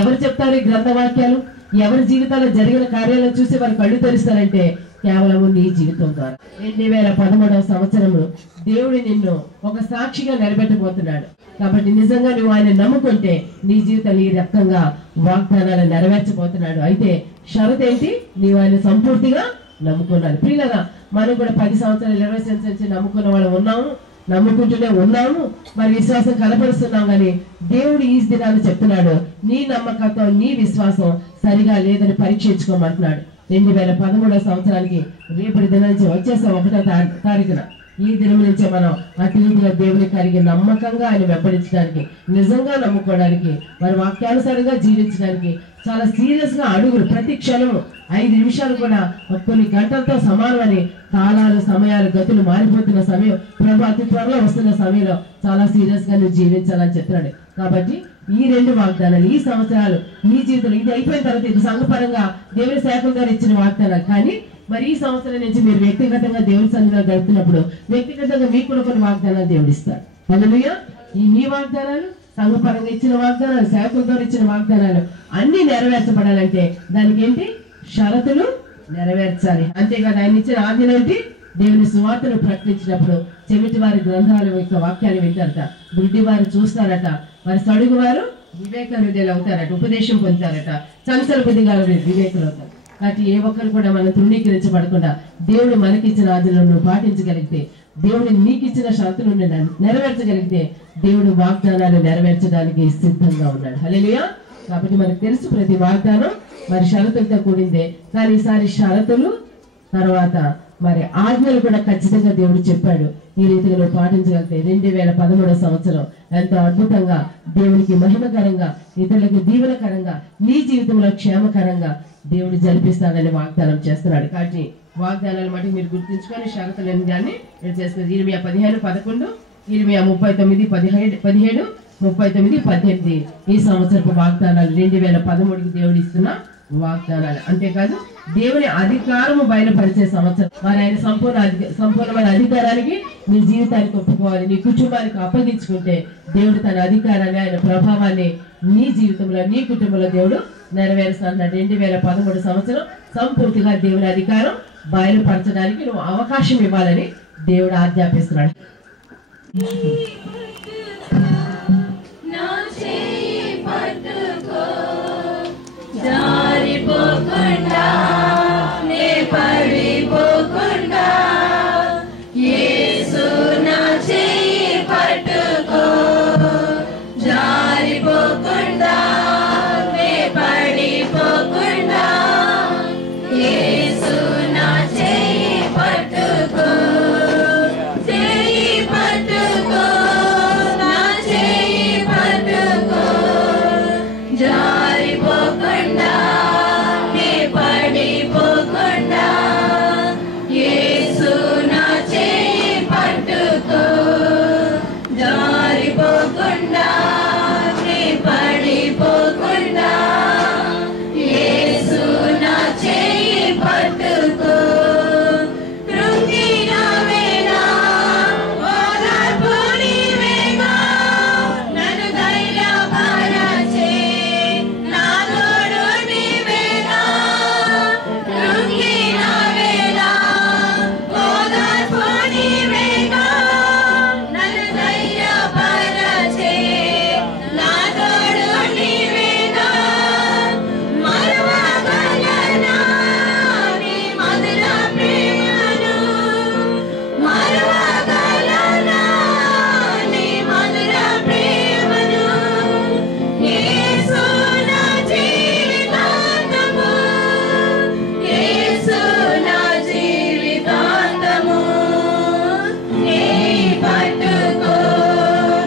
ఎవరు చెప్తారు ఈ గ్రంథవాక్యాలు? ఎవరి జీవితాల్లో జరిగిన కార్యాలను చూసి వారు కళ్ళు తెరుస్తారంటే కేవలము నీ జీవితం ద్వారా. 2013వ సంవత్సరము దేవుడు నిన్ను ఒక సాక్షిగా నిలబెట్టబోతున్నాడు. కాబట్టి నిజంగా నువ్వు ఆయన నమ్ముకుంటే నీ జీవితాన్ని ఈ రకంగా వాగ్దానాలు నెరవేర్చబోతున్నాడు. అయితే షరత్ ఏంటి? నీవు ఆయన సంపూర్తిగా నమ్ముకున్నాను. ప్రియులారా, మనం కూడా 10 సంవత్సరాలు 20 సంవత్సరాల నుంచి నమ్ముకున్న వాళ్ళు ఉన్నాము, నమ్ముకుంటూనే ఉన్నాము, మరి విశ్వాసం కనపరుస్తున్నాం. కానీ దేవుడు ఈ దినాన్ని చెప్తున్నాడు, నీ నమ్మకత్వం, నీ విశ్వాసం సరిగా లేదని పరీక్షించుకోమంటున్నాడు. 2013వ సంవత్సరానికి రేపటి దినం నుంచి వచ్చేసాం 1వ తారీఖున. ఈ దినం నుంచే మనం అతిథిగా దేవుని కలిగి నమ్మకంగా ఆయన వెంబడించడానికి, నిజంగా నమ్ముకోవడానికి, మరి వాక్యానుసారంగా జీవించడానికి చాలా సీరియస్ గా అడుగులు. ప్రతి క్షణము 5 నిమిషాలు కూడా కొన్ని గంటలతో సమానమని, కాలాలు, సమయాలు, గతులు మారిపోతున్న సమయం, ప్రభు అతి త్వరలో వస్తున్న సమయంలో చాలా సీరియస్ గా నువ్వు జీవించాలని చెప్తున్నాడు. కాబట్టి ఈ 2 వాగ్దానాలు ఈ సంవత్సరాలు నీ జీవితంలో, ఇది అయిపోయిన తర్వాత ఇది సంఘపరంగా దేవుని సేవకుల గారు ఇచ్చిన వాగ్దానాలు. కానీ మరి ఈ సంవత్సరం నుంచి మీరు వ్యక్తిగతంగా దేవుని సన్నిధిలో గడుపుతున్నప్పుడు వ్యక్తిగతంగా మీకు కూడా కొన్ని వాగ్దానాలు దేవుడు ఇస్తారు. హల్లెలూయా. ఈ మీ వాగ్దానాలు, సంఘపరంగా ఇచ్చిన వాగ్దానాలు, సేవకుల ద్వారా ఇచ్చిన వాగ్దానాలు అన్ని నెరవేర్చబడాలంటే దానికి ఏంటి? షరతులు నెరవేర్చాలి. అంతేకాదు, ఆయన ఇచ్చిన ఆజ్ఞలు ఏంటి? దేవుని సువార్తను ప్రకటించినప్పుడు చెవిటి వారి గ్రంథాల యొక్క వాక్యాన్ని వింటారట, గుడ్డి వారు చూస్తారట, మరి సడుగు వారు వివేక హృదయాలు అవుతారట, ఉపదేశం పొందుతారట, చంచల బుద్ధి గల వివేకులు అవుతారు. కాబట్టి ఏ ఒక్కరు కూడా మనం తృణీకరించబడకుండా దేవుడు మనకిచ్చిన ఆజ్ఞలను నువ్వు పాటించగలిగితే, దేవుడు నీకు ఇచ్చిన షరతులు నెరవేర్చగలిగితే దేవుడు వాగ్దానాలు నెరవేర్చడానికి సిద్ధంగా ఉన్నాడు. హల్లెలూయా. కాబట్టి మనకు తెలుసు ప్రతి వాగ్దానం మరి షరతులతో కూడిందే. కానీ ఈసారి షరతులు తర్వాత మరి ఆజ్ఞలు కూడా ఖచ్చితంగా దేవుడు చెప్పాడు. ఈ రీతిగా నువ్వు పాటించగలిగితే 2013వ సంవత్సరం ఎంతో అద్భుతంగా, దేవునికి మహిమకరంగా, ఇతరులకు దీవెనకరంగా, నీ జీవితంలో క్షేమకరంగా దేవుడు జరిపిస్తాడని వాగ్దానం చేస్తున్నాడు. కాబట్టి వాగ్దానాలు మటుకు మీరు గుర్తుంచుకొని షరతులు దాన్ని చేస్తుంది. ఇర్మియా 15:11, ఇర్మియా 39:17, 39:18 ఈ సంవత్సరపు వాగ్దానాలు 2013కి దేవుడు ఇస్తున్న వాగ్దానాలు. అంతేకాదు దేవుని అధికారము బయలుపరిచే సంవత్సరం. మరి ఆయన సంపూర్ణమైన అధికారానికి నీ జీవితానికి ఒప్పుకోవాలి, నీ కుటుంబానికి అప్పగించుకుంటే దేవుడు తన అధికారాన్ని, ఆయన ప్రభావాన్ని నీ జీవితంలో, నీ కుటుంబంలో దేవుడు నెరవేరుస్తున్నాడు. 2013 సంవత్సరం సంపూర్తిగా దేవుని అధికారం బయలుపరచడానికి నువ్వు అవకాశం ఇవ్వాలని దేవుడు ఆజ్ఞాపిస్తున్నాడు. జారిపోకుండా నే పడిపోకుండా యేసు నా చెయ్యి పట్టుకో. జారిపోకుండా నే పడిపోకుండా యేసు నా చెయ్యి పట్టుకో. చెయ్యి పట్టుకో, నా చెయ్యి పట్టుకో. జారిపోకుండా నే పడిపోకుండా యేసు నా చెయ్యి పట్టుకో. జారిపోకుండా నే పడిపోకుండా యేసు నా చెయ్యి పట్టుకో. కృంగిన వేళ ఓదార్పు నీవేగా, నన్ను ధైర్యపరచే నా తోడు నీవేగా. కృంగిన వేళ ఓదార్పు నీవేగా, నన్ను ధైర్యపరచే నా తోడు నీవేగా. మరువగలనా నీ మధుర ప్రేమను, మరువగలనా నీ మధుర ప్రేమను. యేసు నా జీవితాంతము, యేసు నా జీవితాంతము. నీ పట్టుకో,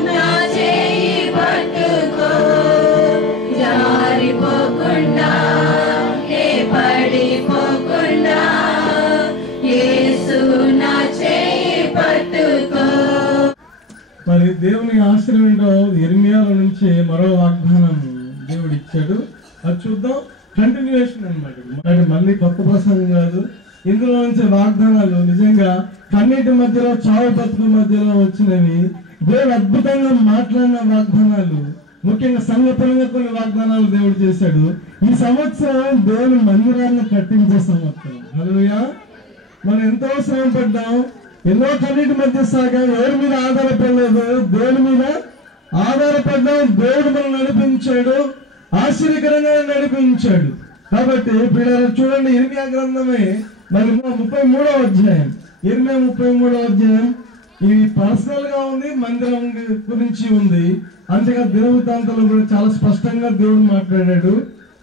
నా చెయ్యి పట్టుకో. జారిపోకుండా నే పడిపోకుండా యేసు నా చెయ్యి పట్టుకో. మరి దేవుని ఆశ్రయం ఏంటో ఇర్మియాల నుంచి మరో వాగ్దానం దేవుడు ఇచ్చాడు. అది చూద్దాం. కంటిన్యూషన్ అన్నమాట. మరి మళ్ళీ కొత్త ప్రసంగం కాదు. ఇందులో నుంచి వాగ్దానాలు నిజంగా కన్నీటి మధ్యలో, చావు బతుకు మధ్యలో వచ్చినవి. దేవుడు అద్భుతంగా మాట్లాడిన వాగ్దానాలు, ముఖ్యంగా సంఘపరంగా కొన్ని వాగ్దానాలు దేవుడు చేశాడు. ఈ సంవత్సరం దేవుని మందిరాన్ని కట్టించే సంవత్సరం. హల్లెలూయా. మనం ఎంతో శ్రమ పడ్డాం, ఎన్నో కన్నీటి మధ్య సాగాం. ఎవరి మీద ఆధారపడలేదు, దేవుని మీద ఆధారపడ్డాం. దేవుడు మనం నడిపించాడు, ఆశ్చర్యకరంగా నడిపించాడు. కాబట్టి పిల్లలు చూడండి, ఇర్మియా గ్రంథమే మరి 33వ అధ్యాయం. ఇర్మియా 33వ అధ్యాయం. ఇది పర్సనల్ గా ఉంది, మందిరం గురించి ఉంది. అంతేగా దినవృత్తాంతాలు కూడా చాలా స్పష్టంగా దేవుడు మాట్లాడాడు.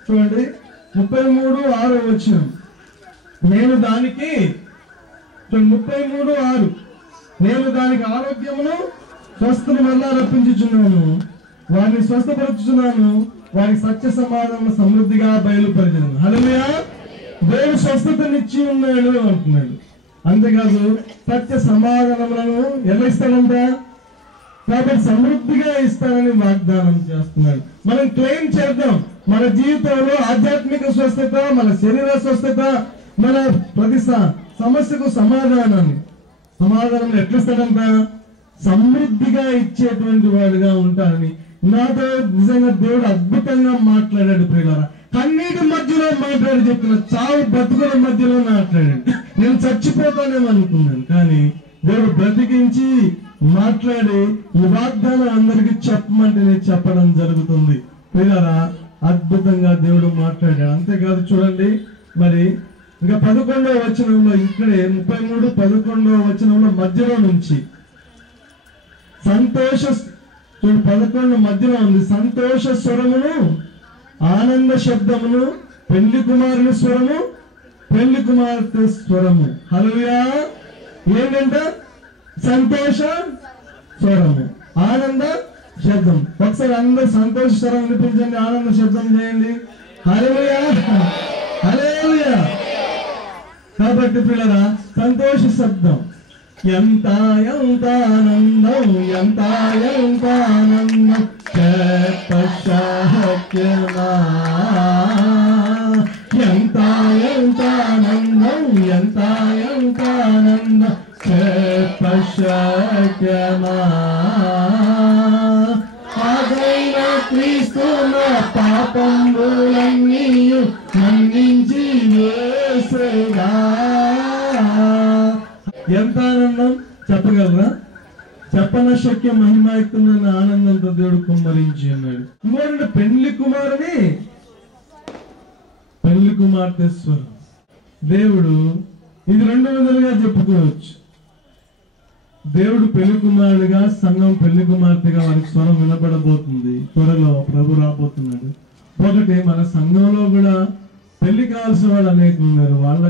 చూడండి 33:6 వచనం. నేను దానికి 33:6 నేను దానికి ఆరోగ్యమును స్వస్థను మళ్ళా రప్పించుచున్నాను, వారిని స్వస్థపరుచుచున్నాను, వారికి సత్య సమాధానం సమృద్ధిగా బయలుపరిచాను. హల్లెలూయా. దేవుడు స్వస్థతనిచ్చి ఉన్నాడు అంటున్నాడు. అంతేకాదు సత్య సమాధానములను ఎలా ఇస్తాడంట? కాబట్టి సమృద్ధిగా ఇస్తానని వాగ్దానం చేస్తున్నాడు. మనం క్లెయిమ్ చేద్దాం మన జీవితంలో ఆధ్యాత్మిక స్వస్థత, మన శరీర స్వస్థత, మన ప్రతి సమస్యకు సమాధానం ఎట్లా ఇస్తాడంట? సమృద్ధిగా ఇచ్చేటువంటి వాడుగా ఉంటాడని నాతో నిజంగా దేవుడు అద్భుతంగా మాట్లాడాడు. ప్రియులారా, కన్నీటి మధ్యలో మాట్లాడి చెప్తున్నా, చావు బతుకుల మధ్యలో మాట్లాడాడు. నేను చచ్చిపోతానేమో అనుకున్నాను, కానీ దేవుడు బ్రతికించి మాట్లాడి ఈ వాగ్దానం అందరికి చెప్పమంటే నేను చెప్పడం జరుగుతుంది. ప్రియులారా, అద్భుతంగా దేవుడు మాట్లాడాడు. అంతేకాదు చూడండి, మరి ఇంకా 11వ వచనంలో, ఇక్కడే 33:11వ వచనంలో మధ్యలో నుంచి సంతోష 11 మధ్యలో ఉంది. సంతోష స్వరమును, ఆనంద శబ్దమును, పెళ్లి కుమారుని స్వరము, పెళ్లి కుమార్తె స్వరము. హల్లెలూయా. ఏంటంట? సంతోష స్వరము, ఆనంద శబ్దం. ఒకసారి అందరూ సంతోష స్వరం వినిపించండి, ఆనంద శబ్దం చేయండి. హల్లెలూయా, హల్లెలూయా. కాబట్టి పిల్లరా, సంతోష శబ్దం. ఎంత ఎంత ఆనందం, ఎంత ఎంత ఆనందం, చెప్పశక్యమా ఎంత ఎంత ఆనందం ఎంత ఎంత ఆనందం చెప్పశక్యమా అదైన క్రీస్తు నా పాపములన్నీ మన్నించి వేసేగా ఎంత ఆనందం చెప్పగలరా? చెప్పన శక్య మహిమాయుక్తమైన ఆనందంతో దేవుడు కుమ్మరించి అన్నాడు. ఇంకోటి పెళ్లి కుమారుని పెళ్లి కుమార్తె స్వరం. దేవుడు ఇది రెండు విధాలుగా చెప్పుకోవచ్చు. దేవుడు పెళ్లి కుమారుడిగా, సంఘం పెళ్లి కుమార్తెగా వారికి స్వరం వినపడబోతుంది. త్వరలో ప్రభు రాబోతున్నాడు. ఒకటి మన సంఘంలో కూడా పెళ్లి కావాల్సిన వాళ్ళు అనేక ఉన్నారు. వాళ్ళ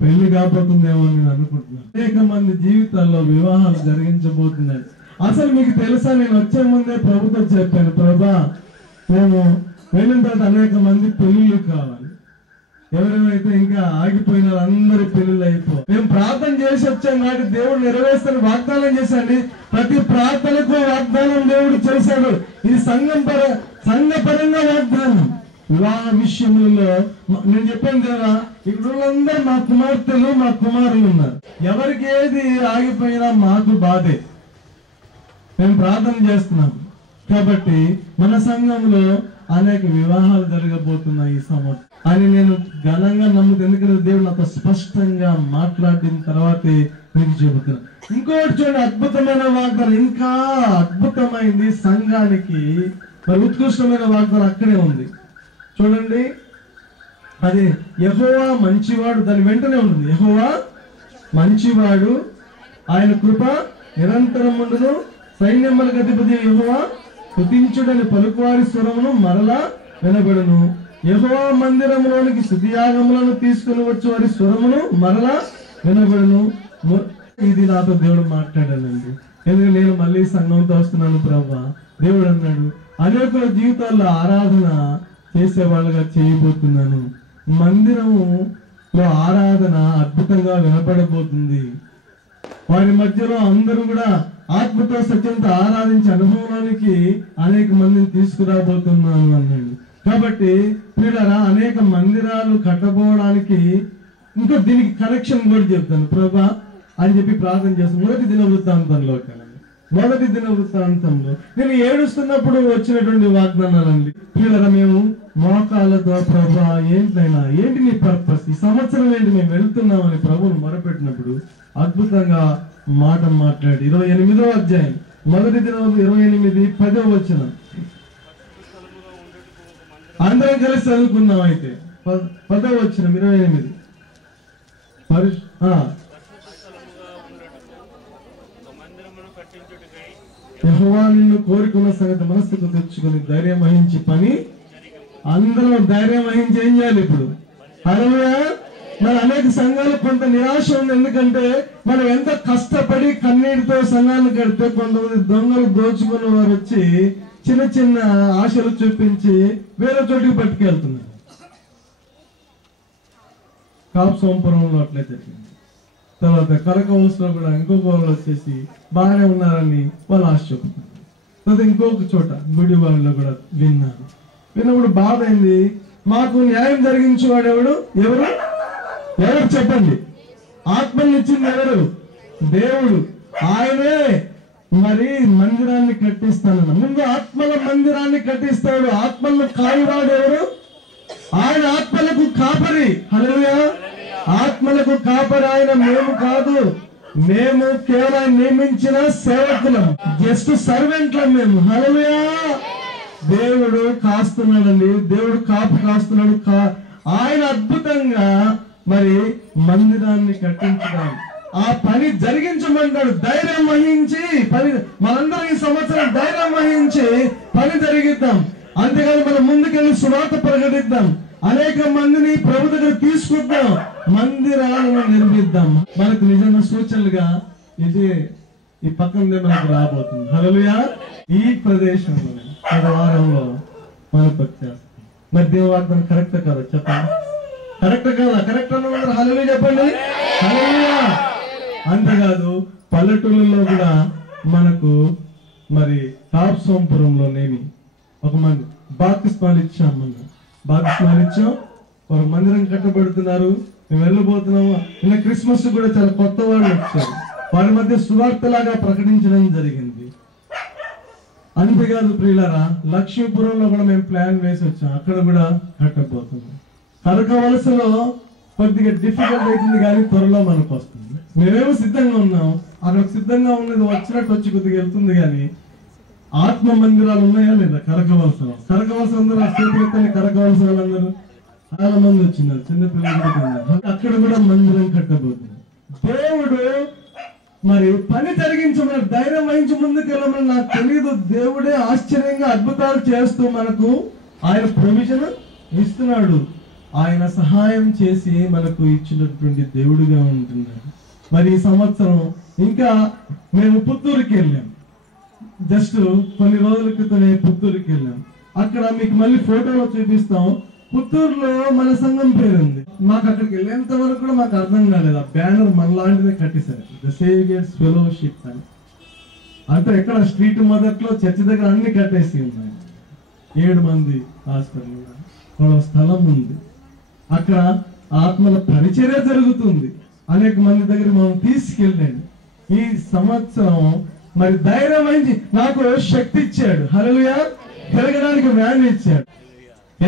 పెళ్లి కాబోతుందేమో అని నేను అనుకుంటున్నాను. అనేక మంది జీవితాల్లో వివాహాలు జరిగించబోతున్నాయి. అసలు మీకు తెలుసా, నేను వచ్చే ముందే ప్రభుతో చెప్పాను, ప్రభా మేము వెళ్ళిన తర్వాత అనేక మంది పెళ్లిళ్ళు కావాలి. ఎవరెవరైతే ఇంకా ఆగిపోయిన అందరి పెళ్లిళ్ళు అయిపోయి మేము ప్రార్థన చేసి వచ్చాం కాబట్టి దేవుడు నెరవేర్స్తాను వాగ్దానం చేశాండి. ప్రతి ప్రార్థనకు వాగ్దానం దేవుడు చేశాడు. ఇది సంఘపరంగా వాగ్దానం. వివాహ విషయంలో నేను చెప్పాను కదా, ఇక్కడ అందరూ మా కుమార్తెలు మా కుమారులు ఉన్నారు. ఎవరికి ఏది ఆగిపోయినా మాకు బాధే. మేము ప్రార్థన చేస్తున్నాం కాబట్టి మన సంఘంలో అనేక వివాహాలు జరగబోతున్నాయి ఈ సంవత్సరం అని నేను ఘనంగా నమ్ముతాను. ఎందుకంటే దేవుడు నాతో స్పష్టంగా మాట్లాడిన తర్వాతే మీకు చెబుతున్నాను. ఇంకోటి చూడండి, అద్భుతమైన వాగ్దానం, ఇంకా అద్భుతమైంది సంఘానికి. మరి ఉత్కృష్టమైన వాగ్దానం అక్కడే ఉంది చూడండి. అది యెహోవా మంచివాడు, దాని వెంటనే ఉంటుంది. యెహోవా మంచివాడు, ఆయన కృప నిరంతరం ఉండును, సైన్యములకు అధిపతి యెహోవా స్తుతించుడని పలుకువారి స్వరమును మరలా వినబడును. యెహోవా మందిరములోనికి స్తుతియాగములను తీసుకుని వచ్చి వారి స్వరమును మరలా వినబడును. ఇది నాతో దేవుడు మాట్లాడానండి. ఎందుకంటే నేను మళ్ళీ సంఘంతో వస్తున్నాను ప్రభా. దేవుడు అన్నాడు, అనేకుల జీవితాల్లో ఆరాధన చేసే వాళ్ళగా చేయబోతున్నాను. మందిరంలో ఆరాధన అద్భుతంగా వినపడబోతుంది. వారి మధ్యలో అందరూ కూడా ఆత్మతో సత్యంతో ఆరాధించే అనుభవానికి అనేక మందిని తీసుకురాబోతున్నాను అన్నాడు. కాబట్టి ప్రియులారా, అనేక మందిరాలు కట్టబోవడానికి ఇంకో దీనికి కనెక్షన్ కూడా చెప్తాను ప్రభా అని చెప్పి ప్రార్థన చేస్తాను. మొదటి దిన వృత్తాంతంలో నేను ఏడుస్తున్నప్పుడు వచ్చినటువంటి వాగ్దానాలండి. ప్రియులారా, మేము మోకాళ్ళతో ప్రభా ఏంటైనా ఏంటి నీ పర్పస్, ఈ సంవత్సరం ఏంటి మేము వెళ్తున్నామని ప్రభువును మొరపెట్టినప్పుడు అద్భుతంగా మాట మాట్లాడి 28వ అధ్యాయం మొదటి దినం 28, 10వ వచనం అందరం కలిసి చదువుకుందాం. అయితే 10వ వచనం 28 యెహోవా నిన్ను కోరుకున్న సంగతి మనస్సుకు తెచ్చుకొని ధైర్యం వహించి పని. అందరం ధైర్యం వహించి ఏం చేయాలి ఇప్పుడు? హల్లెలూయా. మరి అనేక సంఘాలు కొంత నిరాశ ఉంది. ఎందుకంటే మనం ఎంత కష్టపడి కన్నీటితో సంఘాన్ని కడితే కొంతమంది దొంగలు దోచుకున్న వారు వచ్చి చిన్న చిన్న ఆశలు చూపించి వేరే చోటికి పట్టుకెళ్తున్నారు. కాపు సోంపురంలో అట్లే జరిగింది. తర్వాత కరకవలసలో కూడా ఇంకొక వాళ్ళు వచ్చేసి బాగానే ఉన్నారని వాళ్ళు ఆశ చూపుతున్నారు. తర్వాత ఇంకొక చోట గుడి వాళ్ళలో కూడా విన్నప్పుడు బాధ అయింది. మాకు న్యాయం జరిగించేవాడు ఎవరు చెప్పండి? ఆత్మని ఇచ్చింది ఎవరు? దేవుడు. ఆయనే మరి మందిరాన్ని కట్టిస్తానన్న ముందు ఆత్మల మందిరాన్ని కట్టిస్తాడు. ఆత్మలను కాయువాడు ఎవరు? ఆయన ఆత్మలకు కాపరి. హల్లెలూయా. ఆత్మలకు కాపరి ఆయన. మేము కాదు, మేము కేవలం నియమించిన సేవకులం, జస్ట్ సర్వెంట్లం మేము. హల్లెలూయా. దేవుడు కాస్తున్నాడండి, దేవుడు కాపు కాస్తున్నాడు. ఆయన అద్భుతంగా మరి మందిరాన్ని కట్టించడం, ఆ పని జరిగించమంటాడు. ధైర్యం వహించి పని, మనందరం ఈ సంవత్సరం ధైర్యం వహించి పని జరిగిద్దాం. అంతేగాని మనం ముందుకెళ్ళి సువార్త ప్రకటిద్దాం, అనేక మందిని ప్రభు దగ్గర తీసుకుందాం, మందిరాలను నిర్మిద్దాం. మనకు నిజంగా సూచనలుగా ఇది ఈ పక్కనే మనకు రాబోతుంది. హల్లెలూయా. ఈ ప్రదేశంలో గత వారంలో మనకు వచ్చేస్తాం. మరి దేవార్థం కరెక్ట్ కదా చెప్పండి? కరెక్ట్ కదా? కరెక్ట్ అన్న హల్లెలూయా చెప్పండి. హల్లెలూయా. అంతేకాదు పల్లెటూళ్ళలో కూడా మనకు మరి తాప్సోంపురంలోనేమి ఒక మంది బాప్తిస్మాలు ఇచ్చాం. ఒక మందిరం కట్టబడుతున్నారు, మేము వెళ్ళబోతున్నాము. ఇలా క్రిస్మస్ కూడా చాలా కొత్త వాళ్ళు వచ్చారు, వారి మధ్య సువార్తలాగా ప్రకటించడం జరిగింది. అంతేకాదు ప్రియులారా, లక్ష్మీపురంలో కూడా మేము ప్లాన్ వేసి వచ్చాం, అక్కడ కూడా కట్టబోతున్నాం. కనక వలసలో కొద్దిగా డిఫికల్ట్ అవుతుంది కానీ త్వరలో మనకు వస్తుంది. మేమేమో సిద్ధంగా ఉన్నాం, అక్కడ సిద్ధంగా ఉన్నది వచ్చినట్టు వచ్చి కొద్దిగా వెళ్తుంది. కానీ ఆత్మ మందిరాలు ఉన్నాయా లేదా? కనకవలసలో అందరూ చేతులెత్తని కనకవలస వాళ్ళందరూ చాలా మంది వచ్చినారు, చిన్నపిల్లలు. అక్కడ కూడా మందిరం కట్టబోతుంది. దేవుడు మరి పని జరిగించమని ధైర్యం వహించి ముందుకు వెళ్ళమని నాకు తెలియదు. దేవుడే ఆశ్చర్యంగా అద్భుతాలు చేస్తూ మనకు ఆయన ప్రొవిజన్ ఇస్తున్నాడు. ఆయన సహాయం చేసి మనకు ఇచ్చినటువంటి దేవుడిగా ఉంటున్నాడు. మరి ఈ సంవత్సరం ఇంకా మేము పుత్తూరుకి వెళ్ళాం. జస్ట్ కొన్ని రోజుల క్రితమే పుత్తూరుకి వెళ్ళాం. అక్కడ మీకు మళ్ళీ ఫోటోలో చూపిస్తాం. పుత్తూరులో మన సంఘం పేరుంది. మాకు అక్కడికి వెళ్ళేంత వరకు కూడా మాకు అర్థం కాలేదు. ఆ బ్యానర్ మనలాంటిదే కట్టేశారు, ద సేవియర్స్ ఫెలోషిప్ అని. అంటే ఎక్కడ స్ట్రీట్ మొదట్లో చర్చి దగ్గర అన్ని కట్టేసి ఉన్నాయి. 7 మంది హాస్పిటల్, వాళ్ళ స్థలం ఉంది. అక్కడ ఆత్మల పరిచర్య జరుగుతుంది. అనేక మంది దగ్గర మనం తీసుకెళ్ళండి. ఈ సంవత్సరం మరి ధైర్యం వహించి నాకు శక్తి ఇచ్చాడు. హల్లెలూయా. తిరగడానికి వ్యాన్ ఇచ్చాడు.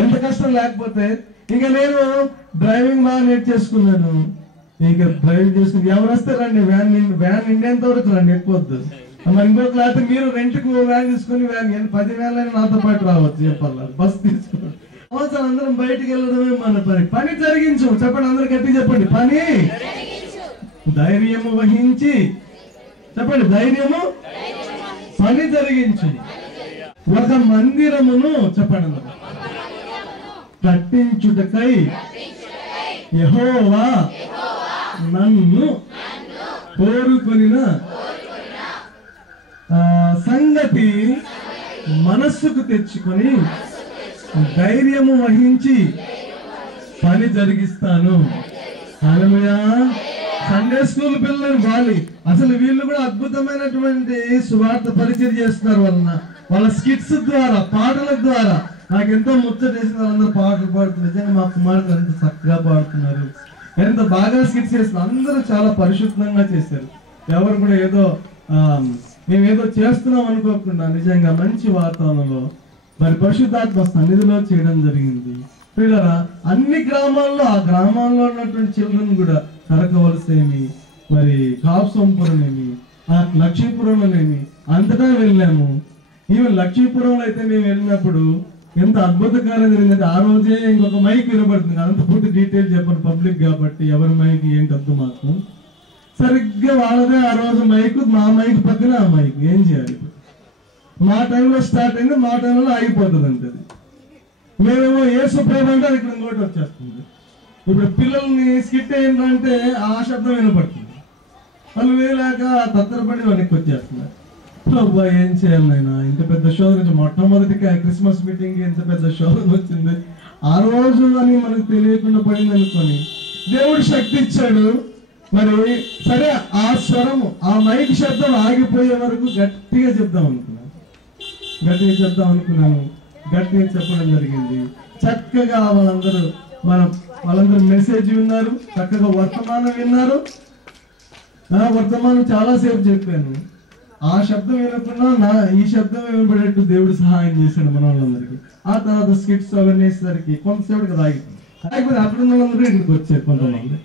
ఎంత కష్టం లేకపోతే ఇంకా నేను డ్రైవింగ్ బాగా నేర్చేసుకున్నాను. ఇంకా డ్రైవ్ చేసుకుని ఎవరు వస్తే రండి, వ్యాన్ నిండేంత వరకు రండి, ఎక్కువద్దు. మరి ఇంకొక లేకపోతే మీరు రెంట్కు వ్యాన్ తీసుకుని 10 వేలైనా నాతో పాటు రావచ్చు. చెప్పాలి, బస్ తీసుకుని సంవత్సరం అందరం బయటికి వెళ్ళడమే మన పని జరిగించు. చెప్పండి, అందరూ గట్టి చెప్పండి, పని ధైర్యము వహించి చెప్పండి, ధైర్యము పని జరిగించు. ఒక మందిరమును చెప్పండి అందరూ కట్టించుటకై యెహోవా నన్ను కోరుకొనిన సంగతి మనస్సుకు తెచ్చుకొని ధైర్యము వహించి పని జరిగిస్తాను. హల్లెలూయా. సండే స్కూల్ పిల్లలు అసలు వీళ్ళు కూడా అద్భుతమైనటువంటి సువార్త పరిచయం చేస్తున్నారు. వాళ్ళ స్కిట్స్ ద్వారా, పాటల ద్వారా నాకు ఎంతో ముచ్చటేసిన. వాళ్ళందరూ పాటలు పాడుతున్నారు. నిజంగా మా కుమారులు ఎంత చక్కగా పాడుతున్నారు, ఎంత బాగా స్కిట్స్ చేస్తున్నారు. అందరూ చాలా పరిశుద్ధంగా చేశారు. ఎవరు కూడా ఏదో మేమేదో చేస్తున్నాం అనుకోకుండా నిజంగా మంచి వాతావరణంలో మరి పరిశుద్ధాత్మ సన్నిధిలో చేయడం జరిగింది. పిల్లరా, అన్ని గ్రామాల్లో ఆ గ్రామాల్లో ఉన్నటువంటి చిల్డ్రన్ కూడా కరకవలసేమి, మరి కాప్సోంపురమేమి, ఆ లక్ష్మీపురంలోనేమి అంతటా వెళ్ళాము. ఈవెన్ లక్ష్మీపురంలో అయితే మేము వెళ్ళినప్పుడు ఎంత అద్భుతకారం జరిగిందంటే ఆ రోజే ఇంకొక మైక్ వినబడుతుంది. అంత పూర్తి డీటెయిల్ చెప్పండి, పబ్లిక్ కాబట్టి ఎవరి మైక్ ఏంటద్దు మాకు. సరిగ్గా వాళ్ళదే ఆ రోజు మైక్, మా మైక్ పక్కన ఆ మైక్. ఏం చేయాలి? మా టైంలో స్టార్ట్ అయింది, మా టైంలో ఆగిపోతుంది అంటది. మేమేమో యేసు ప్రేమ అంటే ఇక్కడ ఇంకోటి వచ్చేస్తుంది. ఇప్పుడు పిల్లల్ని స్కిట్ ఏంటంటే ఆ శబ్దం వినపడుతుంది. వాళ్ళు వేయలేక తత్తరపడి వెనక్కి వచ్చేస్తున్నారు. అబ్బా ఏం చేయాలి నాయనా, ఇంత పెద్ద శోధన. మొట్టమొదటిగా క్రిస్మస్ మీటింగ్ ఇంత పెద్ద శోధన వచ్చింది. ఆ రోజు అని మనకు తెలియకుండా పడింది అనుకొని దేవుడు శక్తి ఇచ్చాడు. మరి సరే, ఆ స్వరము, ఆ మైక్ శబ్దం ఆగిపోయే వరకు గట్టిగా చెప్దాం అనుకున్నాను. గట్టిగా చెప్పడం జరిగింది. చక్కగా వాళ్ళందరూ మెసేజ్ విన్నారు, చక్కగా వర్తమానం విన్నారు. వర్తమానం చాలాసేపు చెప్పాను. ఆ శబ్దం వినకుండా ఈ శబ్దం వినపడేట్టు దేవుడు సహాయం చేశాడు మన వాళ్ళందరికీ. ఆ తర్వాత స్కిట్స్ అవన్నీ వేసేసరికి కొంతసేపు కదా ఆగిపోయి అక్కడ ఉన్న వాళ్ళందరూ ఇక్కడికి వచ్చారు. కొంతమంది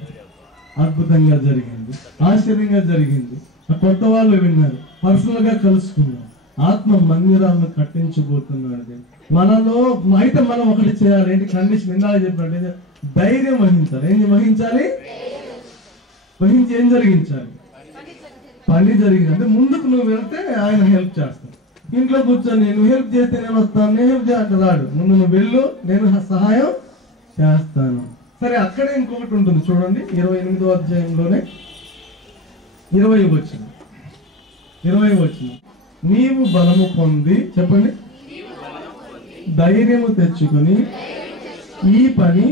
అద్భుతంగా జరిగింది, ఆశ్చర్యంగా జరిగింది. కొత్త వాళ్ళు విన్నారు, పర్సనల్ గా కలుసుకున్నారు. ఆత్మ మందిరాలను కట్టించబోతున్నాడు మనలో. అయితే మనం ఒకటి చేయాలి, ఏంటి కండిషన్ ఇందాక చెప్పినట్టు ధైర్యం వహించాలి. ఏం వహించాలి? వహించి ఏం జరిగించాలి? పని జరిగింది. అంటే ముందుకు నువ్వు వెళ్తే ఆయన హెల్ప్ చేస్తాడు. ఇంట్లో కూర్చొని నువ్వు హెల్ప్ చేస్తే నేను వస్తాను, నేను హెల్ప్ చేయాలంటే రాడు. ముందు నువ్వు వెళ్ళు, నేను సహాయం చేస్తాను. సరే, అక్కడే ఇంకొకటి ఉంటుంది చూడండి. 28వ అధ్యాయంలోనే 20వ వచనం. నీవు బలము పొంది చెప్పండి, ధైర్యము తెచ్చుకొని ఈ పని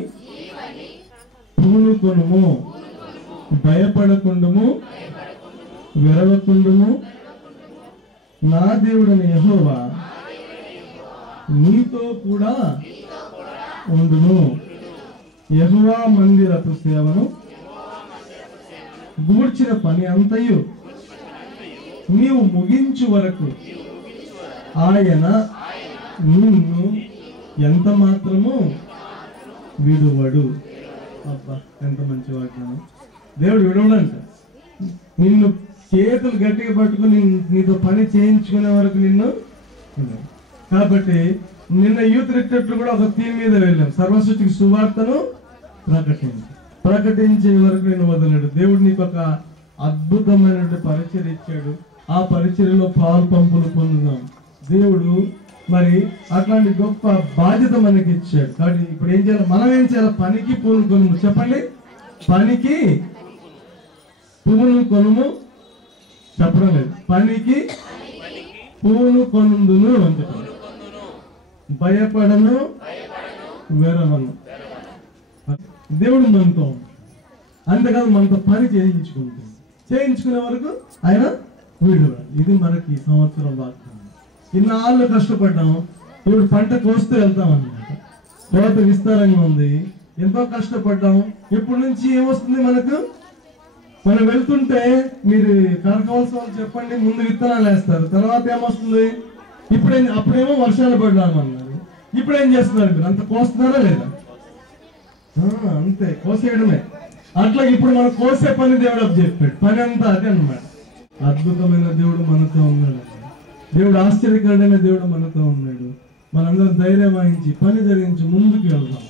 పూనుకొనుము, భయపడకుండుము, విరవకుండుము, నా దేవుడైన యెహోవా నీతో కూడా ఉండును. యెహోవా మందిరపు సేవను గూర్చిన పని అంతయు నీవు ముగించు వరకు ఆయన నిన్ను ఎంత మాత్రము విడువడు. అబ్బా, ఎంత మంచి వాగ్దానం. దేవుడు విడవడంట. నిన్ను చేతులు గట్టిగా పట్టుకుని నీతో పని చేయించుకునే వరకు నిన్ను. కాబట్టి నిన్న యూత్ రిట్రీట్ కూడా ఒక థీమ్ మీద వెళ్ళాం. సర్వసృష్టికి సువార్తను ప్రకటించే వరకు నేను వదలడు. దేవుడు నీకు ఒక అద్భుతమైనటువంటి పరిచర్య ఇచ్చాడు. ఆ పరిచర్యలో పాలు పంపులు పొందుదాం. దేవుడు మరి అట్లాంటి గొప్ప బాధ్యత మనకి ఇచ్చాడు. కాబట్టి ఇప్పుడు ఏం చేయాలి? మనం ఏం చేయాలి? పనికి పూలు కొనుము. చెప్పండి, పనికి పువ్వును కొనుము. చెప్పడం లేదు. పనికి పువ్వును కొనుందును అని చెప్పండి. భయపడను వేరవను. దేవుడు మనతో అంతేకాదు, మనతో పని చేయించుకుంటుంది. చేయించుకునే వరకు ఆయన వీడు. ఇది మనకి సంవత్సరం వాగ్దానం. ఇన్నాళ్ళు కష్టపడ్డాం. ఇప్పుడు పంట కోస్తూ వెళ్తాం అన్నమాట. కోత విస్తారంగా ఉంది. ఎంతో కష్టపడ్డాం. ఇప్పటి నుంచి ఏమొస్తుంది మనకు? మనం వెళ్తుంటే మీరు కనకవలసిన వాళ్ళు చెప్పండి, ముందు విత్తనాలు వేస్తారు. తర్వాత ఏమొస్తుంది? అప్పుడేమో వర్షాలు పడ్డామన్నారు. ఇప్పుడు ఏం చేస్తున్నారు? మీరు అంత కోస్తున్నారా లేదా? అంతే, కోసేయడమే. అట్లా ఇప్పుడు మనం కోసే పని దేవుడు చెప్పాడు. పని అంతా అదే అన్నమాట. అద్భుతమైన దేవుడు మనతో ఉన్నాడు. దేవుడు ఆశ్చర్యకరమైన దేవుడు మనతో ఉన్నాడు. మనందరం ధైర్యం వహించి పని జరిగించి ముందుకు వెళ్దాం.